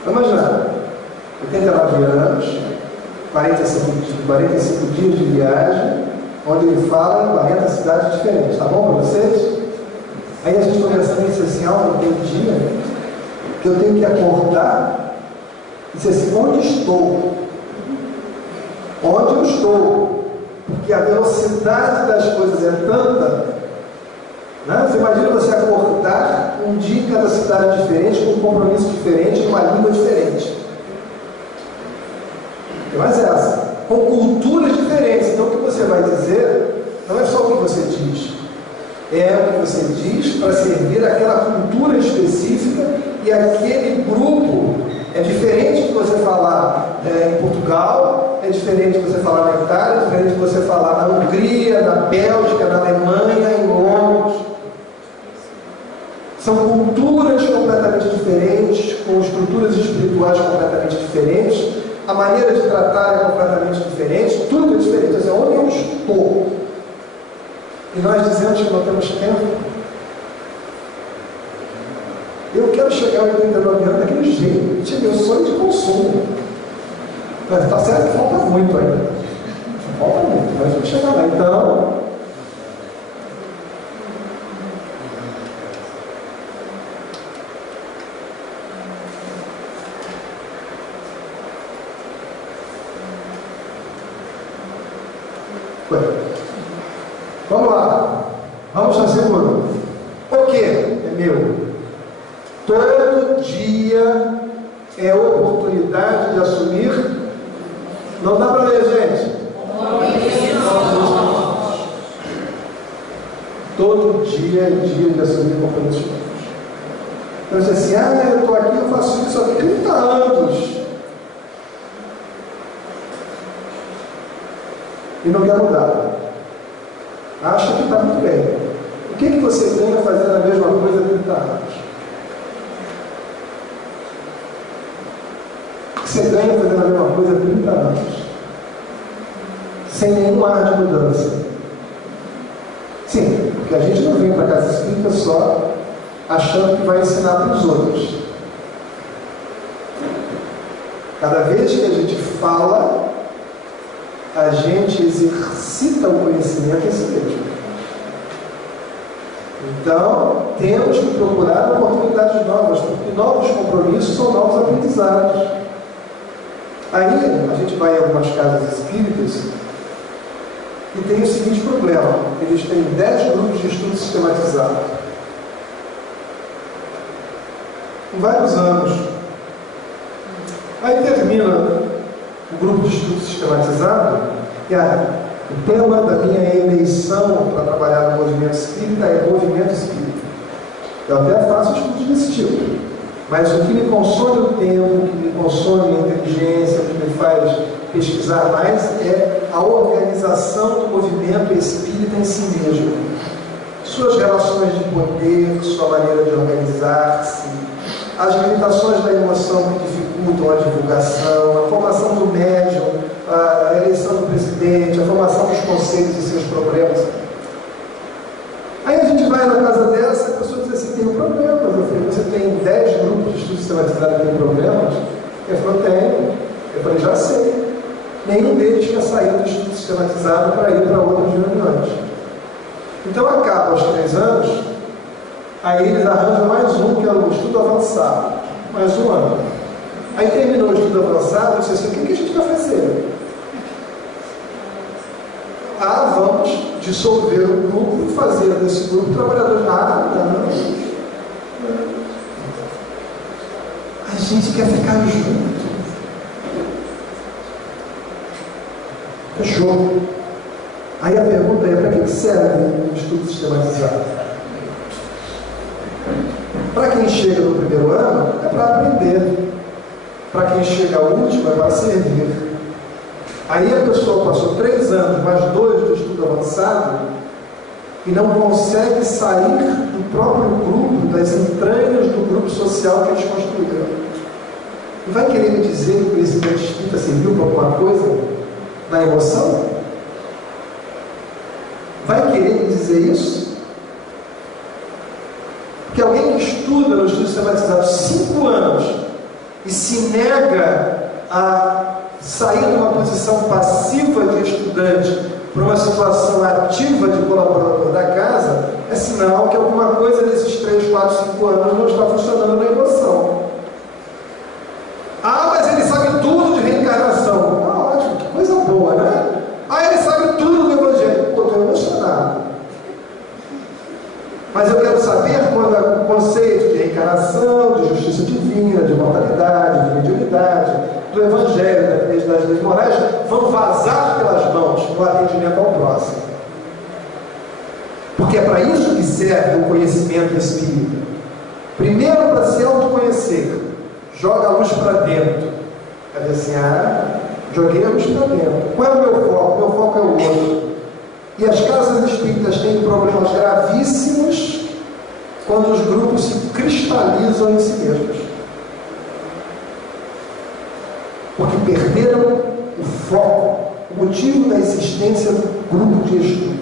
Imagina, 89 anos, 45 dias de viagem, onde ele fala em 40 cidades diferentes. Tá bom para vocês? Aí a gente conversando e disse assim, tem dia que eu tenho que acordar e dizer assim, onde estou? Onde eu estou? Porque a velocidade das coisas é tanta, né? Você imagina você acordar um dia em cada cidade diferente, com um compromisso diferente, uma língua diferente. Tem mais essa, com culturas diferentes. Então o que você vai dizer não é só o que você diz, é o que você diz para servir aquela cultura específica, e aquele grupo é diferente de você falar em Portugal, é diferente de você falar na Itália, é diferente de você falar na Hungria, na Bélgica, na Alemanha, em Londres. São culturas completamente diferentes, com estruturas espirituais completamente diferentes, a maneira de tratar é completamente diferente, tudo é diferente. Quer dizer, onde eu estou? E nós dizemos que não temos tempo. Eu quero chegar aos 39 anos daquele jeito. Tinha meu sonho de consumo. Mas está certo que falta muito ainda. Falta muito, mas vamos chegar lá. Então, vamos lá, vamos na segunda. O que é meu? Todo dia é oportunidade de assumir. Não dá para ler, gente? Todo dia é dia de assumir compromissos. Então você diz assim, eu estou aqui, eu faço isso há 30 anos. E não quer mudar. Acha que está muito bem. O que você ganha fazendo a mesma coisa há 30 anos? O que você ganha fazendo a mesma coisa há 30 anos? Sem nenhum ar de mudança. Sim, porque a gente não vem para a casa espírita só achando que vai ensinar para os outros. Cada vez que a gente fala, a gente exercita o conhecimento em si mesmo. Então, temos que procurar oportunidades novas, porque novos compromissos são novos aprendizados. Aí, a gente vai em algumas casas espíritas e tem o seguinte problema: eles têm 10 grupos de estudo sistematizado. Em vários anos. Aí termina o grupo de estudo sistematizado, e o tema da minha eleição para trabalhar no movimento espírita é movimento espírita. Eu até faço estudos desse tipo, mas o que me consome o tempo, o que me consome a inteligência, o que me faz pesquisar mais é a organização do movimento espírita em si mesmo. Suas relações de poder, sua maneira de organizar-se, as limitações da emoção que dificultam a divulgação, a formação do médium, a eleição do presidente, a formação dos conselhos e seus problemas. Aí a gente vai na casa dessa e a pessoa diz assim, tem problemas. Eu falei, você tem 10 grupos de estudo sistematizado que tem problemas? Ele falou, tenho. Eu falei, já sei. Nenhum deles tinha saído do estudo sistematizado para ir para outras reuniões. Então acaba aos 3 anos, aí eles arranjam mais um, que é o estudo avançado, mais um ano. Aí terminou o estudo avançado, eu disse assim, o que a gente vai fazer? Vamos dissolver o grupo e fazer desse grupo trabalhador nada. A gente quer ficar junto. Fechou. Aí a pergunta é, para que serve o estudo sistematizado? Para quem chega no primeiro ano, é para aprender. Para quem chega ao último, é para servir. Aí a pessoa passou 3 anos, mais 2 do estudo avançado, e não consegue sair do próprio grupo, das entranhas do grupo social que eles construíram. E vai querer me dizer que o conhecimento espírita serviu para alguma coisa na emoção? Vai querer me dizer isso? Porque alguém que estuda no estudo sistematizado 5 anos e se nega a sair de uma posição passiva de estudante para uma situação ativa de colaborador da casa, é sinal que alguma coisa nesses 3, 4, 5 anos não está funcionando na emoção. Ah, mas ele sabe tudo de reencarnação. Ah, ótimo, que coisa boa, né? Ah, ele sabe tudo do Evangelho. Pô, estou emocionado. Mas eu quero saber quando o conceito de reencarnação, de justiça divina, de mortalidade, de mediunidade, do Evangelho, das leis morais, vão vazar pelas mãos no atendimento ao próximo. Porque é para isso que serve o conhecimento espírita. Primeiro, para se autoconhecer. Joga a luz para dentro. É assim, joguei a luz para dentro. Qual é o meu foco? Meu foco é o outro. E as casas espíritas têm problemas gravíssimos quando os grupos se cristalizam em si mesmos. Porque perderam o foco, o motivo da existência do grupo de estudo,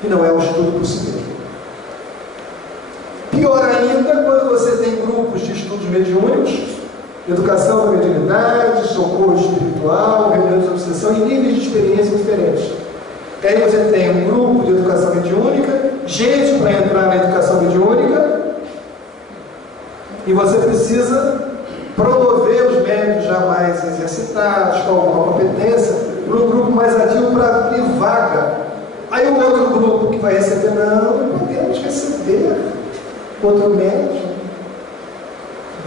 que não é o estudo por si mesmo. Pior ainda, quando você tem grupos de estudos mediúnicos, educação da mediunidade, socorro espiritual, reuniões de obsessão e níveis de experiência diferentes. E aí você tem um grupo de educação mediúnica, gente para entrar na educação mediúnica, e você precisa promover os médios já mais exercitados, com alguma competência, para um grupo mais ativo para abrir vaga. Aí o outro grupo que vai receber, não podemos receber outro médio.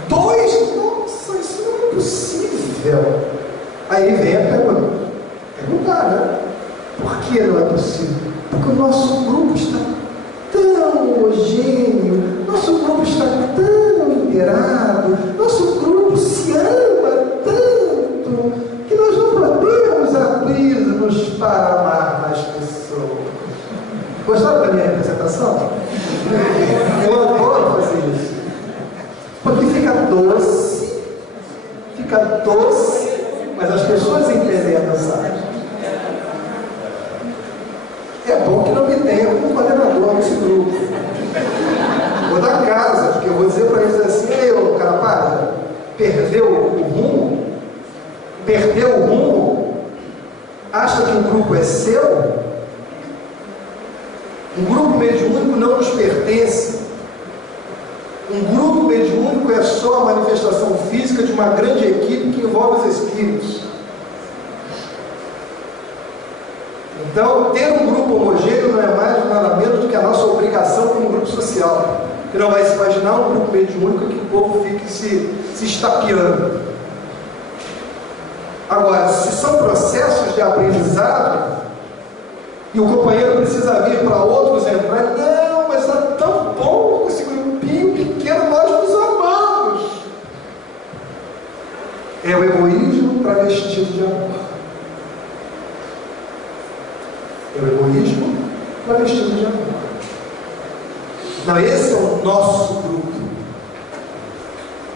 2? Nossa, isso não é possível. Aí vem a perguntar, né? Por que não é possível? Porque o nosso grupo está tão homogêneo, nosso grupo está tão inteirado, nosso grupo se ama tanto, que nós não podemos abrir-nos para amar mais pessoas. Gostaram da minha representação? Eu adoro fazer isso. Porque fica doce, mas as pessoas entendem a mensagem. É bom que não me tenha como coordenador nesse grupo. Vou dar casa, porque eu vou dizer para eles assim: ei, ô Carapaz, perdeu o rumo? Perdeu o rumo? Acha que o grupo é seu? Um grupo mediúnico não nos pertence. Um grupo mediúnico é só a manifestação física de uma grande equipe que envolve os espíritos. Então, ter um grupo homogêneo não é mais nada menos do que a nossa obrigação como grupo social. Você não vai se imaginar um grupo mediúnico que o povo fique se estapeando. Agora, se são processos de aprendizado e o companheiro precisa vir para outros entrar, não, mas está tão bom com esse grupinho pequeno, nós nos amamos. É o egoísmo travestido de amor. É o egoísmo travestido de amor. Não, esse é o nosso grupo.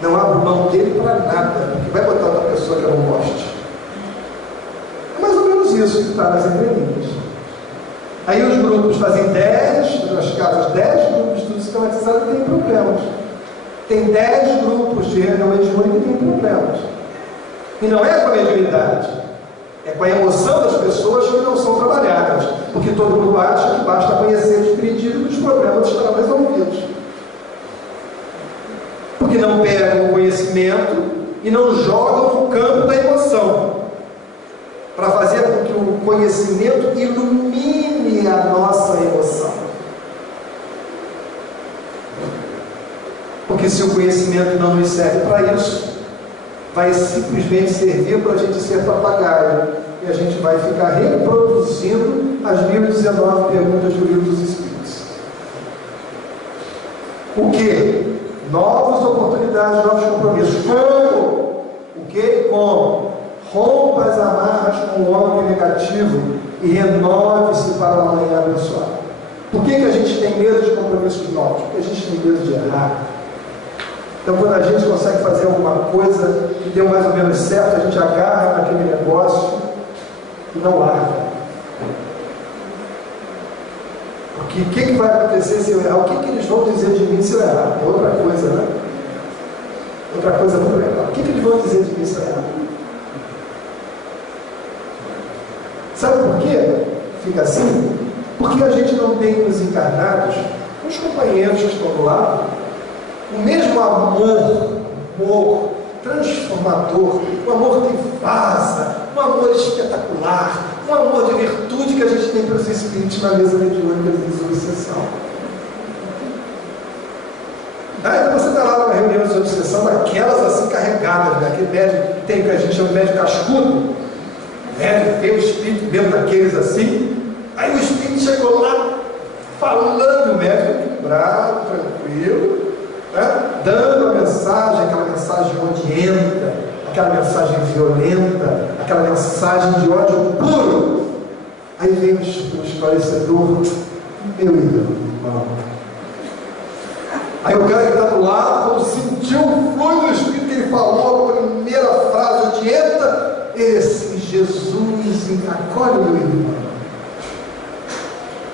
Não abro mão dele para nada, porque vai botar outra pessoa que eu não goste. É mais ou menos isso que está nas entrelinhas. Aí os grupos fazem 10, nas casas 10 grupos de estudo sistematizado e tem problemas. Tem 10 grupos de reunião mediúnica e tem problemas. E não é com a mediunidade, é com a emoção das pessoas que não são trabalhadas. Porque todo mundo acha que basta conhecer o espiritismo e os problemas estarão resolvidos. Porque não pegam o conhecimento e não jogam no campo da emoção, para fazer com que o conhecimento ilumine a nossa emoção. Porque se o conhecimento não nos serve para isso, vai simplesmente servir para a gente ser papagaio, e a gente vai ficar reproduzindo as 1019 perguntas do Livro dos Espíritos. O que? responsabilidades, novos compromissos. Como? O que? Como? Rompa as amarras com o homem negativo e renove-se para o amanhã abençoado. Por que a gente tem medo de compromissos novos? Porque a gente tem medo de errar. Então, quando a gente consegue fazer alguma coisa que deu mais ou menos certo, a gente agarra naquele negócio e não larga. Porque o que vai acontecer se eu errar? O que eles vão dizer de mim se eu errar? É outra coisa, né? Outra coisa muito legal. O que eles vão dizer de mim se eu errar? Sabe por quê? Fica assim? Porque a gente não tem nos encarnados, os companheiros que estão do lado, o mesmo amor transformador, um amor que vaza, um amor espetacular, um amor de virtude que a gente tem para os espíritos na mesa mediúnica de desobsessão. Então você está lá numa reunião de desobsessão, daquelas assim carregadas, né? Aquele médico que tem, que a gente chama de médico cascudo, né? Tem o espírito mesmo daqueles assim, aí o espírito chegou lá falando, o médico bravo, tranquilo, né? Dando a mensagem, aquela mensagem odienta, aquela mensagem violenta, aquela mensagem de ódio puro. Aí vem o esclarecedor, meu irmão. Aí o cara que está do lado, quando sentiu o fluido do Espírito que ele falou, a primeira frase odienta, esse Jesus acolhe meu irmão.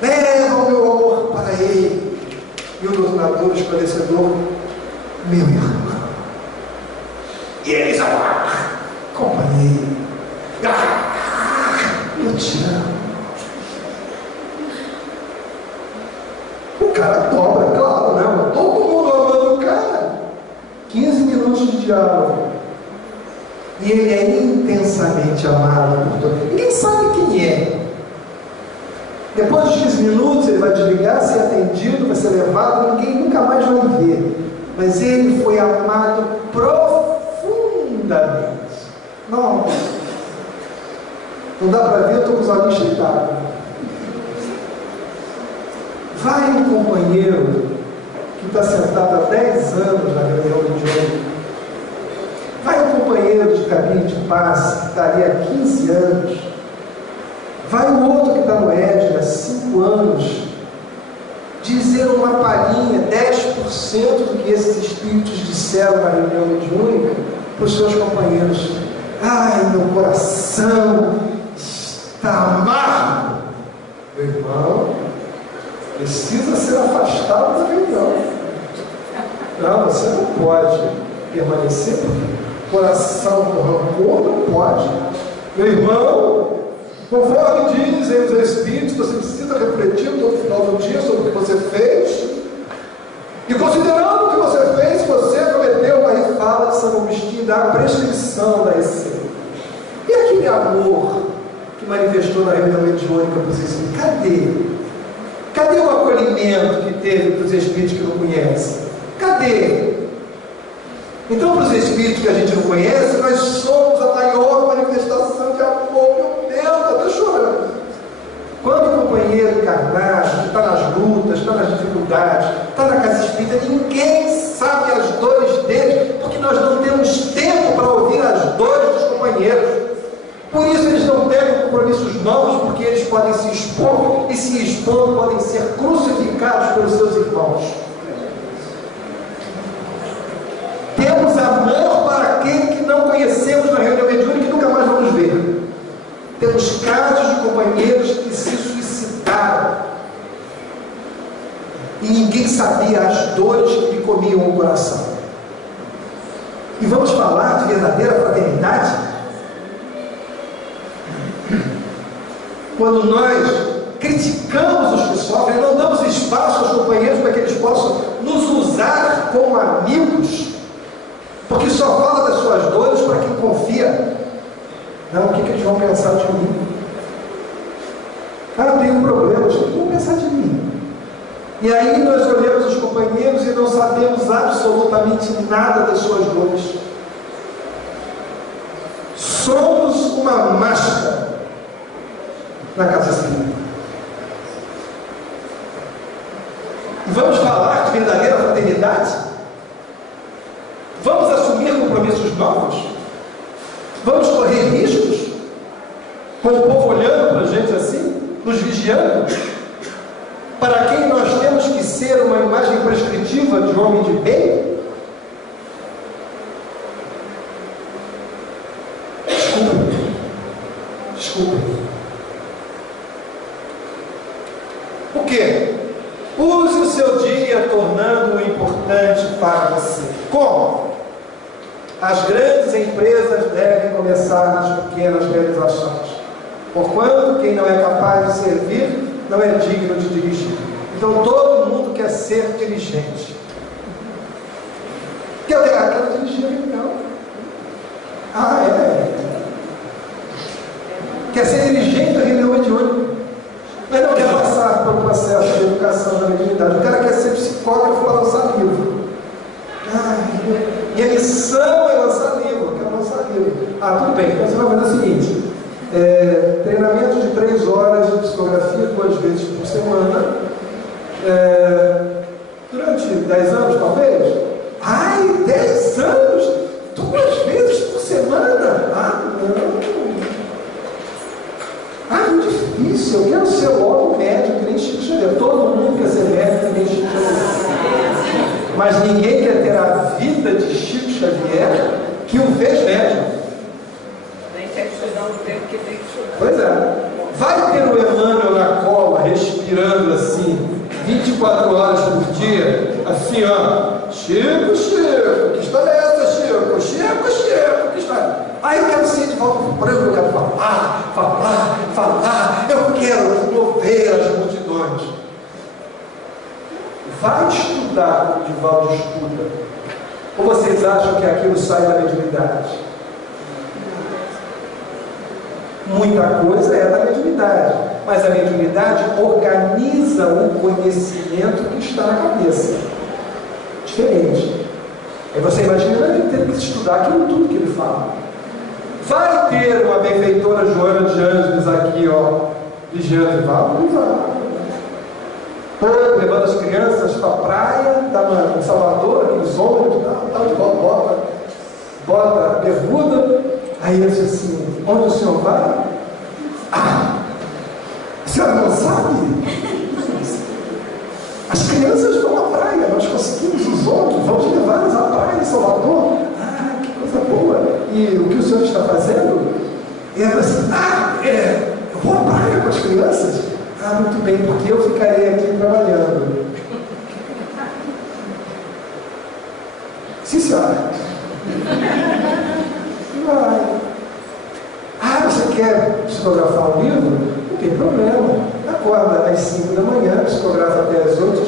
Leva o meu amor para ele. E o doutrinador, o esclarecedor, meu irmão. E eles companheiro. Eu te amo. O cara dobra, claro, né? Todo mundo amando o cara. 15 minutos de diálogo. E ele é intensamente amado por todos. Ninguém sabe quem é. Depois de 15 minutos ele vai desligar, ser atendido, vai ser levado, ninguém nunca mais vai ver. Mas ele foi amado profundamente. Não dá para ver, eu estou com os olhos cheitados. Vai um companheiro que está sentado há 10 anos na reunião do Diogo. Vai um companheiro de caminho de paz que está ali há 15 anos. Vai o outro que está no Éden há 5 anos. Dizer uma palhinha, 10% do que esses espíritos disseram na reunião mediúnica para os seus companheiros. Ai, meu coração está amargo. Meu irmão, precisa ser afastado da reunião. Não, você não pode permanecer, porque coração com rancor não pode. Meu irmão, conforme dizem os Espíritos, você precisa refletir todo final do dia sobre o que você fez. E considerando o que você fez, você cometeu, aí fala de São Agostinho da prescrição da essência. E aquele amor que manifestou na reunião mediúnica para os Espíritos? Cadê? Cadê o acolhimento que teve para os Espíritos que não conhecem? Cadê? Então, para os Espíritos que a gente não conhece, nós somos a maior manifestação de amor. Meu Deus, eu estou chorando. Quando o companheiro encarnado está nas lutas, está nas dificuldades, está na casa espírita, ninguém sabe as dores dele, porque nós não temos tempo para ouvir as dores dos companheiros. Por isso eles não pegam compromissos novos, porque eles podem se expor, e se expondo podem ser crucificados pelos seus irmãos. Temos amor para aquele que não conhecemos na reunião mediúnica e que nunca mais vamos ver. Temos casos de companheiros que se suicidaram e ninguém sabia as dores que lhe comiam o coração. E vamos falar de verdadeira fraternidade? Quando nós criticamos os que sofrem, não damos espaço aos companheiros para que eles possam nos usar como amigos, porque só fala das suas dores para quem confia. Não, o que eles vão pensar de mim? Ah, eu tenho um problema, o que vão pensar de mim? E aí nós olhamos os companheiros e não sabemos absolutamente nada das suas dores. Somos uma máscara na casa espírita. E vamos falar de verdadeira fraternidade? Vamos assumir compromissos novos? Vamos correr riscos? Com o povo olhando para a gente assim, nos vigiando? Para quem nós temos que ser uma imagem prescritiva de homem de bem? Desculpe. O quê? Use o seu dia tornando-o importante para você. Como? As grandes empresas devem começar nas pequenas realizações. Porquanto quem não é capaz de servir, não é digno de dirigir. Então todo mundo quer ser dirigente. Quero dirigir então. Quer ser dirigente da reunião mediúnica. Mas não quer passar pelo processo de educação da mediunidade. O cara quer ser psicógrafo para lançar livro. Minha missão é lançar livro. Eu quero lançar livro. Tudo bem. Então você vai fazer o seguinte. Treinamento de 3 horas de psicografia 2 vezes por semana. Durante 10 anos, talvez. 10 anos? 2 vezes por semana? Não. Muito difícil. Eu quero ser logo médico, que nem Chico Xavier. Todo mundo quer ser médico, que nem Chico Xavier. Mas ninguém quer ter a vida de Chico Xavier que o fez médico. Nem quer estudar o tempo que tem que estudar. Pois é. Vai ter o Emmanuel na cola, respirando assim, 24 horas por dia, assim, ó. Chico, que história é essa, Chico? Chico, que história? Eu quero ser de volta para o branco, eu quero falar. Eu quero mover as multidões. Vai estudar como Divaldo estuda. Ou vocês acham que aquilo sai da mediunidade? Muita coisa é da mediunidade, mas a mediunidade organiza o conhecimento que está na cabeça. Diferente. Aí você imagina ele ter que estudar aquilo tudo que ele fala. Vai ter uma benfeitora Joana de Ângeles aqui, vigiando e vai. Levando as crianças para a praia, em Salvador, aqueles ônibus, tal de bota a bermuda. Aí ele disse assim: onde o senhor vai? A senhora não sabe? As crianças vão à praia, nós conseguimos os ônibus, vamos levá-las à praia em Salvador. Que coisa boa! E o que o senhor está fazendo? E ela assim: eu vou à praia com as crianças? Muito bem, porque eu ficarei aqui trabalhando. Sim, senhora. Vai. Você quer psicografar um livro? Não tem problema. Acorda às 5 da manhã, psicografa até às 8,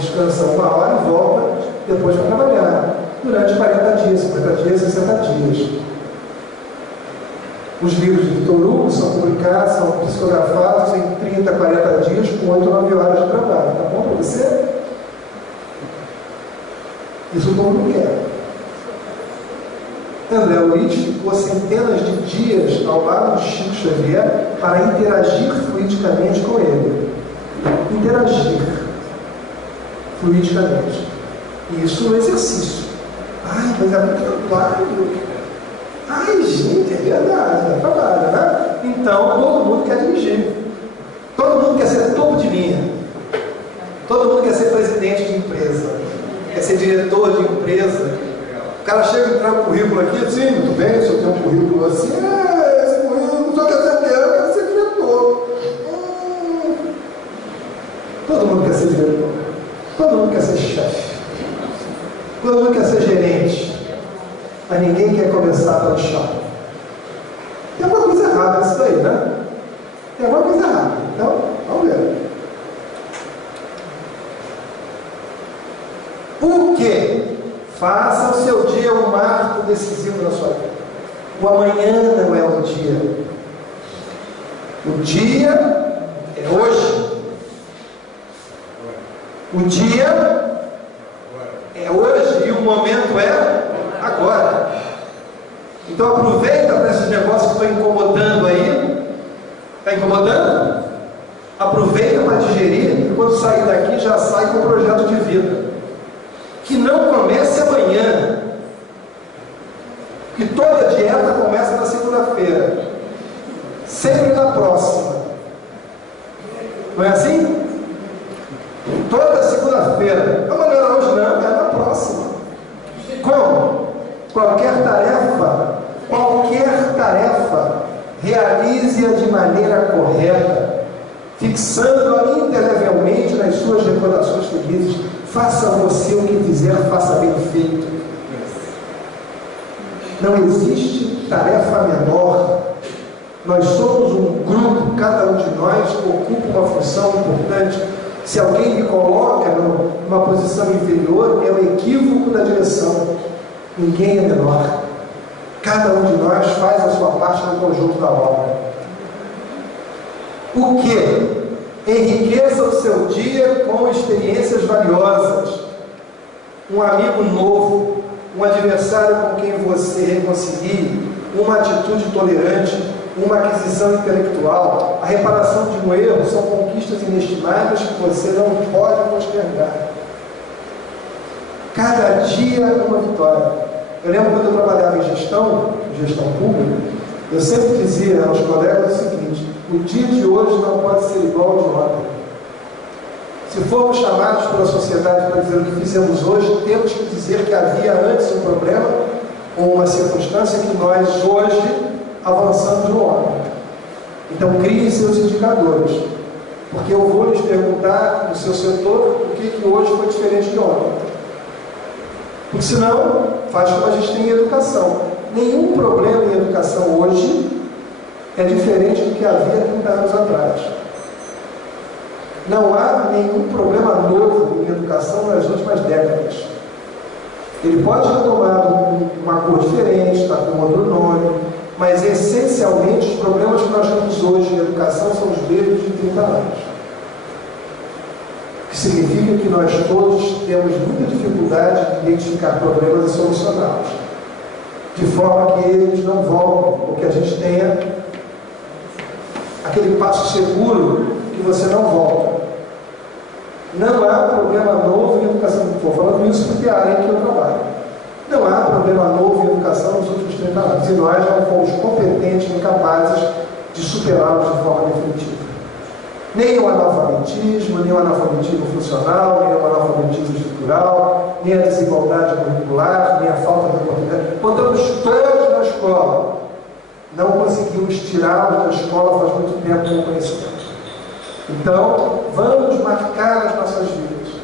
descansa 1 hora e volta depois para trabalhar. Durante 40 dias, 50 dias, 60 dias. Os livros de Vitor Hugo são publicados, são psicografados em 30, 40 dias, com 8 ou 9 horas de trabalho. Tá bom para você? Isso o povo não quer. André Luiz ficou centenas de dias ao lado de Chico Xavier para interagir fluidicamente com ele. Interagir fluidicamente. Isso é um exercício. Mas é muito trabalho. Gente, é verdade, é trabalho, né? Então, todo mundo quer dirigir. Todo mundo quer ser topo de linha. Todo mundo quer ser presidente de empresa. Quer ser diretor de empresa. O cara chega e traz um currículo aqui, assim, muito bem, se eu tenho um currículo assim, esse currículo só quer ser eu quero ser diretor. Todo mundo quer ser diretor. Todo mundo quer ser chefe. Todo mundo quer ser gerente. Mas ninguém quer começar pelo chão. Tem alguma coisa errada nisso daí, né? Tem alguma coisa errada. Então, vamos ver. Por quê? Faça o seu dia um marco decisivo na sua vida. O amanhã não é o dia. O dia é hoje. O dia é hoje e o momento é agora. Então aproveita para esses negócios que estão incomodando aí. Está incomodando? Aproveita para digerir e quando sair daqui já sai com um projeto de vida. Que não comece amanhã, que toda dieta começa na segunda-feira, sempre na próxima. Não é assim? Toda segunda-feira. Não, mas não era hoje não, é na próxima. Como? Qualquer tarefa, realize-a de maneira correta, fixando-a indelevelmente nas suas recordações felizes. Faça você o que fizer, faça bem feito. Não existe tarefa menor. Nós somos um grupo, cada um de nós ocupa uma função importante. Se alguém me coloca numa posição inferior, é o equívoco da direção. Ninguém é menor. Cada um de nós faz a sua parte no conjunto da obra. O que? Enriqueça o seu dia com experiências valiosas. Um amigo novo, um adversário com quem você reconcilie, uma atitude tolerante, uma aquisição intelectual, a reparação de um erro são conquistas inestimáveis que você não pode postergar. Cada dia uma vitória. Eu lembro quando eu trabalhava em gestão pública, eu sempre dizia aos colegas o seguinte: o dia de hoje não pode ser igual ao de ontem. Se formos chamados pela sociedade para dizer o que fizemos hoje, temos que dizer que havia antes um problema ou uma circunstância que nós hoje avançamos no homem. Então criem seus indicadores, porque eu vou lhes perguntar no seu setor o que hoje foi diferente de ontem. Porque senão, faz como a gente tem em educação. Nenhum problema em educação hoje é diferente do que havia 30 anos atrás. Não há nenhum problema novo em educação nas últimas décadas. Ele pode ter tomado uma cor diferente, está com outro nome, mas essencialmente os problemas que nós temos hoje em educação são os mesmos de 30 anos. O que significa que nós todos temos muita dificuldade de identificar problemas e solucioná-los, de forma que eles não voltem, ou que a gente tenha aquele passo seguro que você não volta. Não há problema novo em educação. Estou falando isso porque é a área em que eu trabalho. Não há problema novo em educação nos últimos 30 anos, e nós não fomos competentes nem capazes de superá-los de forma definitiva. Nem o analfabetismo, nem o analfabetismo funcional, nem o analfabetismo estrutural, nem a desigualdade curricular, nem a falta de oportunidade. Botamos todos na escola. Não conseguimos tirá-los da escola faz muito tempo com o conhecimento. Então, vamos marcar as nossas vidas.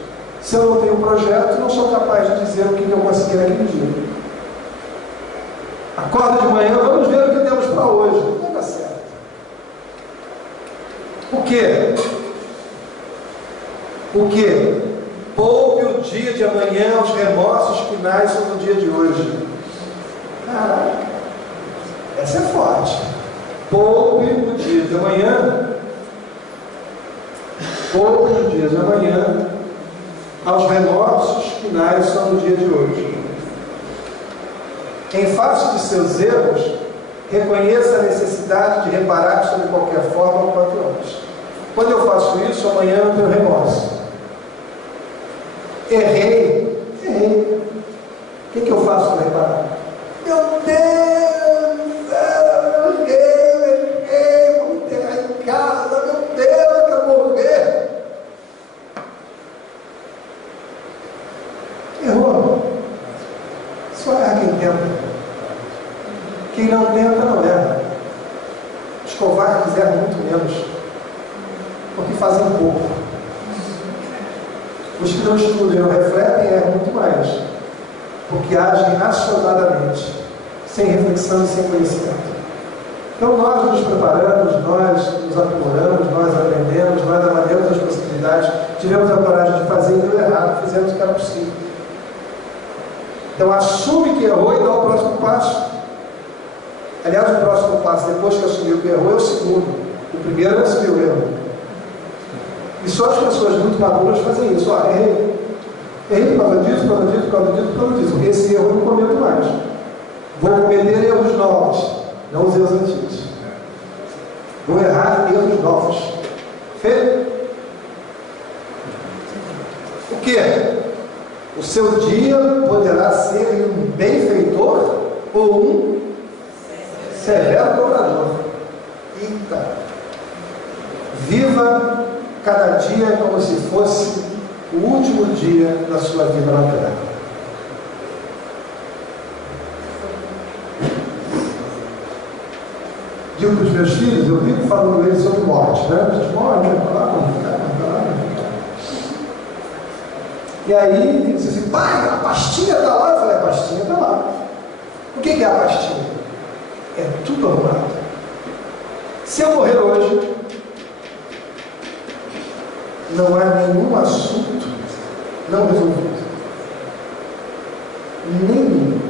Se eu não tenho um projeto, não sou capaz de dizer o que eu consegui naquele dia. Acorda de manhã, vamos ver o que temos para hoje. Não dá certo. O quê? O quê? Poupe o dia de amanhã aos remorsos que nascem no dia de hoje. Caraca, essa é forte. Poupe o dia de amanhã. Poupe o dia de amanhã aos remorsos que nascem no dia de hoje. Em face de seus erros, reconheça a necessidade de reparar sobre qualquer forma o quanto antes. Quando eu faço isso, amanhã eu tenho remorso. Errei. O que eu faço para reparar? Meu Deus, eu errei, vou me enterrar em casa, meu Deus, eu vou morrer. Errou. Só erra quem tenta. Quem não tenta, não erra. Os covardes erram muito menos, porque fazem pouco. Os que não estudam e não refletem erram muito mais, porque agem assodadamente, sem reflexão e sem conhecimento. Então nós nos preparamos, nós nos aprimoramos, nós aprendemos, nós avaliamos as possibilidades, tivemos a coragem de fazer e deu errado, fizemos o que era possível. Então assume que errou e dá o próximo passo. Aliás, o próximo passo, depois que assumiu que errou, é o segundo. O primeiro é assumir o erro. E só as pessoas muito maduras fazem isso. Olha, errei por causa disso, por causa disso, por causa disso, por causa disso. Esse erro eu não cometo mais. Vou cometer erros novos, não os erros antigos. Vou errar erros novos. Feito? O quê? O seu dia poderá ser um benfeitor ou um severo cobrador. Eita! Viva cada dia como se fosse o último dia da sua vida na terra. Digo para os meus filhos, eu vivo falando com eles sobre morte, né? Vocês morrem, vai falar, não ficar. E aí ele disse assim, pai, a pastinha está lá. Eu falei, a pastinha está lá. O que é a pastinha? É tudo arrumado. Se eu morrer hoje, não há nenhum assunto não resolvido. Nenhum.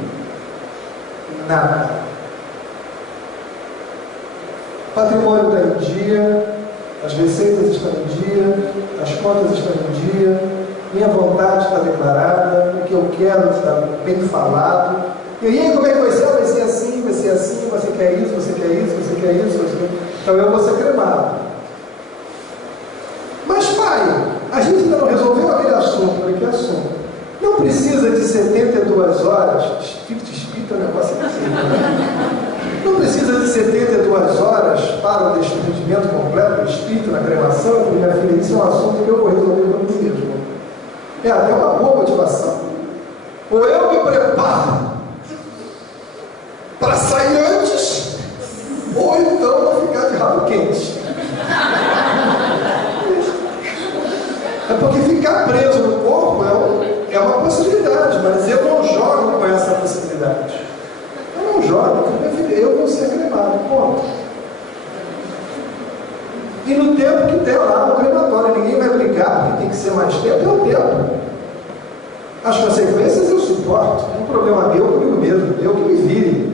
Nada. O patrimônio está em dia, as receitas estão em dia, as contas estão em dia, minha vontade está declarada, o que eu quero está bem falado. E aí, como é que vai ser? Vai ser assim, vai ser assim, você quer isso, você quer isso, você quer isso, você quer... Então eu vou ser cremado. Mas pai, a gente ainda não resolveu aquele assunto. Falei, que assunto? Não precisa de 72 horas, espírito é um negócio assim, né? Não precisa de 72 horas para o desprendimento completo do espírito na cremação. Eu falei, minha filha, isso é um assunto que eu vou resolver comigo mesmo. É até uma boa motivação. Ou eu me preparo para sair antes, ou então vou ficar de rabo quente. É porque ficar preso no corpo é uma possibilidade, mas eu não jogo com essa possibilidade. Eu não jogo, eu vou ser cremado, ponto. E no tempo que der lá no crematório, ninguém vai brigar porque tem que ser mais tempo, é o tempo. As consequências eu suporto, é um problema meu comigo mesmo, eu que me vire.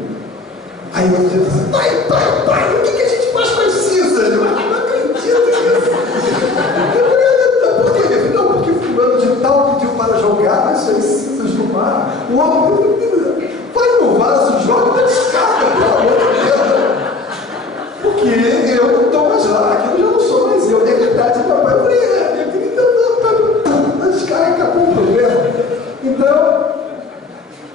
Aí eu digo assim, pai, o que a gente faz com as cinzas? Eu não acredito nisso. Por quê, meu filho? Não, porque fulano de tal pediu para jogar as suas cinzas no mar. O homem, vai no vaso, joga da descarga, pelo amor de Deus. Porque eu não estou mais lá, aquilo já não sou mais eu. É verdade, meu pai, eu falei, na descarga acabou o problema. Então,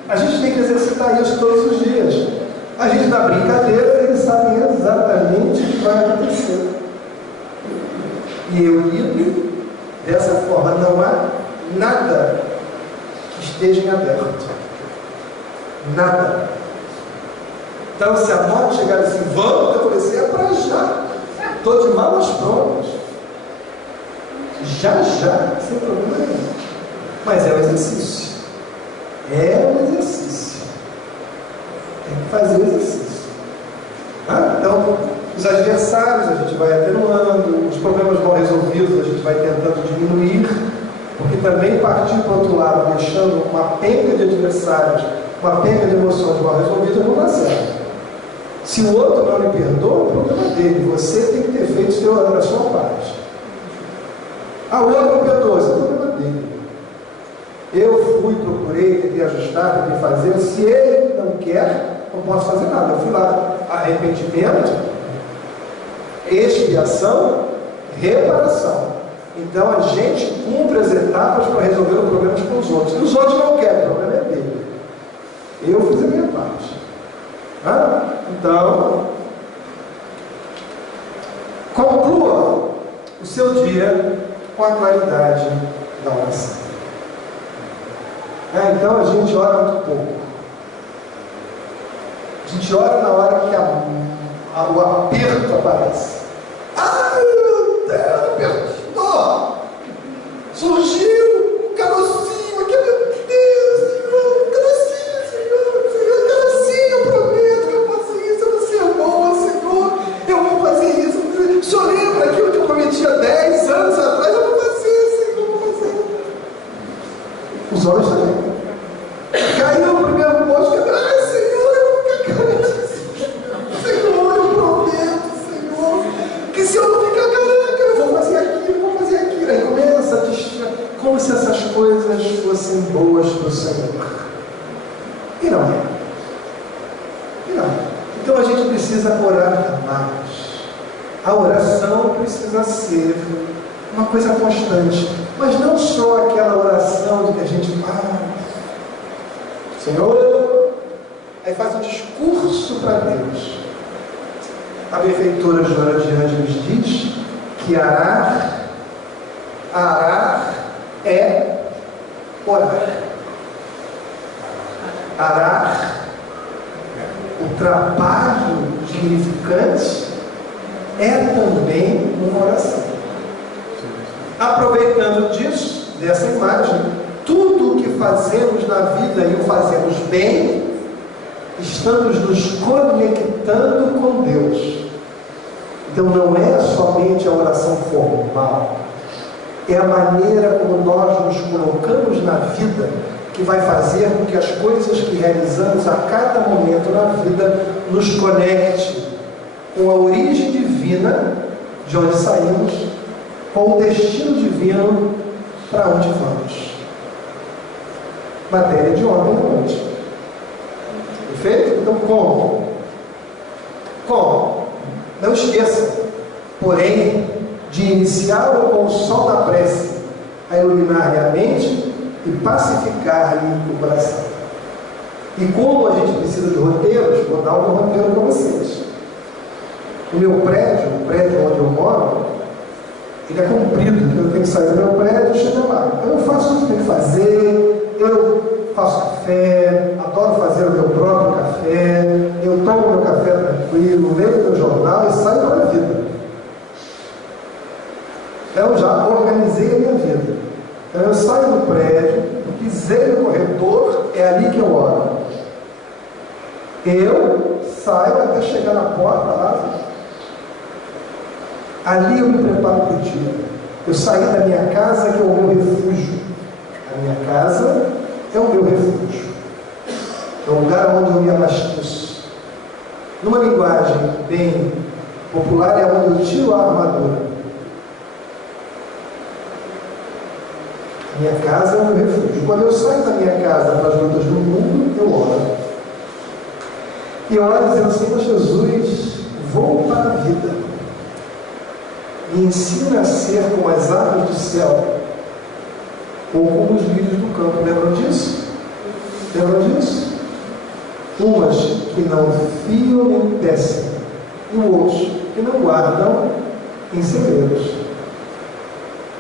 a gente tem que exercitar isso todos os dias. A gente, na brincadeira, eles sabem exatamente o que vai acontecer. E eu lido dessa forma, não há nada que esteja em aberto. Nada. Então, se a morte chegar assim, vamos, eu falei assim, é para já. Estou de malas prontas. Já, sem problema nenhum. Mas é um exercício. É um exercício. Tem que fazer o exercício. Então, os adversários a gente vai atenuando, os problemas mal resolvidos a gente vai tentando diminuir, porque também partir para o outro lado, deixando uma penca de adversários, uma penca de emoções mal resolvidas, não dá certo. Se o outro não lhe perdoa, o problema é dele. Você tem que ter feito a sua parte. O outro não perdoa, esse é o problema dele. Eu fui, procurei, tentei ajustar, tentei fazer. Se ele não quer, não posso fazer nada. Eu fui lá, arrependimento, expiação, reparação. Então a gente cumpre as etapas para resolver os problemas com os outros. E os outros não querem, o problema é dele. Eu fiz a minha parte. Então, conclua o seu dia com a claridade da oração. Então a gente ora muito pouco. A gente ora na hora que o aperto aparece. Ai, meu Deus, apertou! Surgiu um carocinho aqui, meu Deus, Senhor, um carocinho, Senhor, um carocinho, eu prometo que eu faço isso, eu vou ser bom, Senhor, eu vou fazer isso. O Senhor lembra aquilo que eu prometi há 10 anos atrás? Eu vou fazer, Senhor, eu vou fazer. Os olhos também. Caiu o primeiro poste, ai, Senhor, eu vou ficar careca. Senhor, eu prometo, Senhor, que se eu não ficar careca, eu vou fazer aquilo, eu vou fazer aquilo. Aí começa a distrair, como se essas coisas fossem boas para o Senhor. E não é. E não. Então a gente precisa orar mais. A oração precisa ser uma coisa constante. Mas não só aquela oração de que a gente Senhor, Aí faz um discurso para Deus. A benfeitora Joana de Ângeles diz que arar é orar. Arar, o trabalho dignificante, é também uma oração. Aproveitando disso, dessa imagem, tudo o que fazemos na vida e o fazemos bem, estamos nos conectando com Deus. Então não é somente a oração formal, é a maneira como nós nos colocamos na vida que vai fazer com que as coisas que realizamos a cada momento na vida nos conecte com a origem divina de onde saímos, com o destino divino para onde vamos. Matéria de ontem à noite. Perfeito? Então como? Como? Não esqueça, porém, de iniciar com o sol da prece, a iluminar-lhe a mente e pacificar-lhe o coração. E como a gente precisa de roteiros, vou dar um roteiro para vocês. O meu prédio, o prédio onde eu moro, ele é comprido, eu tenho que sair do meu prédio e chegar lá. Eu faço o que tenho que fazer, eu faço café, adoro fazer o meu próprio café, eu tomo meu café tranquilo, leio meu jornal e saio para a vida. Eu já organizei a minha vida. Então eu saio do prédio, pisei no corredor, é ali que eu oro. Eu saio até chegar na porta lá. Ali eu me preparo para o dia. Eu saí da minha casa, que é o meu refúgio. A minha casa é o meu refúgio. É o lugar onde eu me abasteço. Numa linguagem bem popular, é onde eu tiro a armadura. Minha casa é o meu refúgio. Quando eu saio da minha casa para as lutas do mundo, eu oro. E eu oro dizendo: Senhor Jesus, vou para a vida. Me ensina a ser como as aves do céu, ou como os lírios do campo. Lembram disso? Lembram disso? Umas que não fiam nem tecem, e outros que não guardam em celeiros.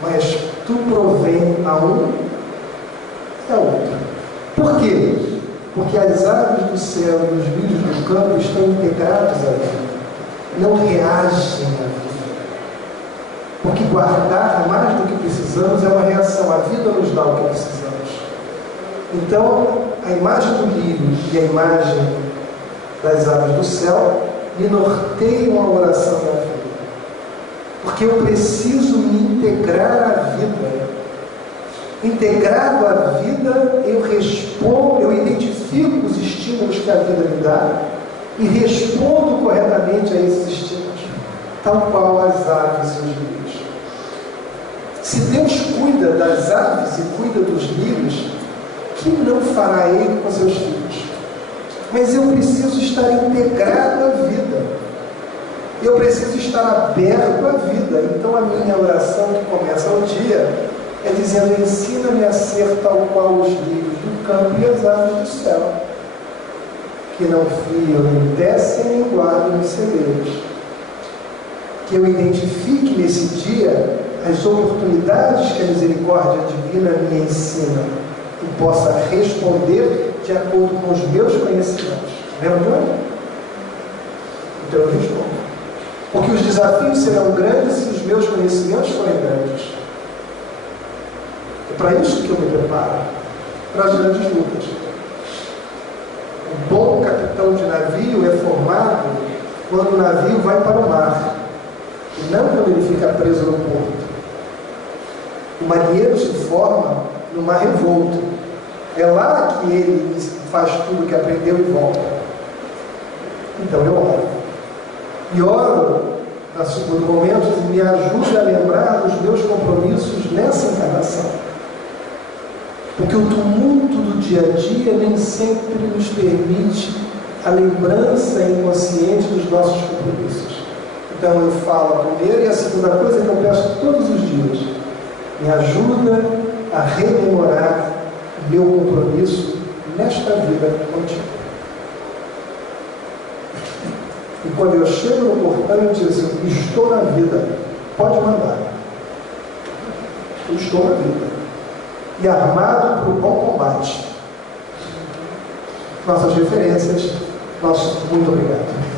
Mas tu provém a um e a outro. Por quê? Porque as aves do céu e os lírios do campo estão integrados à vida, não reagem à vida. Porque guardar mais do que precisamos é uma reação. A vida nos dá o que precisamos. Então, a imagem do lírio e a imagem das aves do céu me norteiam a oração da vida. Porque eu preciso me integrar à vida. Integrado à vida, eu respondo, eu identifico os estímulos que a vida me dá e respondo corretamente a esses estímulos, tal qual as aves e os lírios. Se Deus cuida das aves e cuida dos lírios, que não fará Ele com seus filhos? Mas eu preciso estar integrado à vida. Eu preciso estar aberto à vida. Então a minha oração que começa o dia é dizendo: ensina-me a ser tal qual os lírios do campo e as aves do céu, que não fiam, nem tecem, nem guardam em celeiros. Que eu identifique nesse dia as oportunidades que a misericórdia divina me ensina e possa responder de acordo com os meus conhecimentos. Lembra? Então eu respondo. Porque os desafios serão grandes se os meus conhecimentos forem grandes. É para isso que eu me preparo, para as grandes lutas. O bom capitão de navio é formado quando o navio vai para o mar, e não quando ele fica preso no porto. O marinheiro se forma no mar revolto. É lá que ele faz tudo que aprendeu e volta. Então eu oro. E oro, no momento, me ajude a lembrar dos meus compromissos nessa encarnação. Porque o tumulto do dia a dia nem sempre nos permite a lembrança inconsciente dos nossos compromissos. Então eu falo a primeira e a segunda coisa que eu peço todos os dias: me ajuda a rememorar o meu compromisso nesta vida contigo. E quando eu chego no portão, eu digo assim: estou na vida, pode mandar. Eu estou na vida. E armado para o bom combate. Nossas referências, nosso muito obrigado.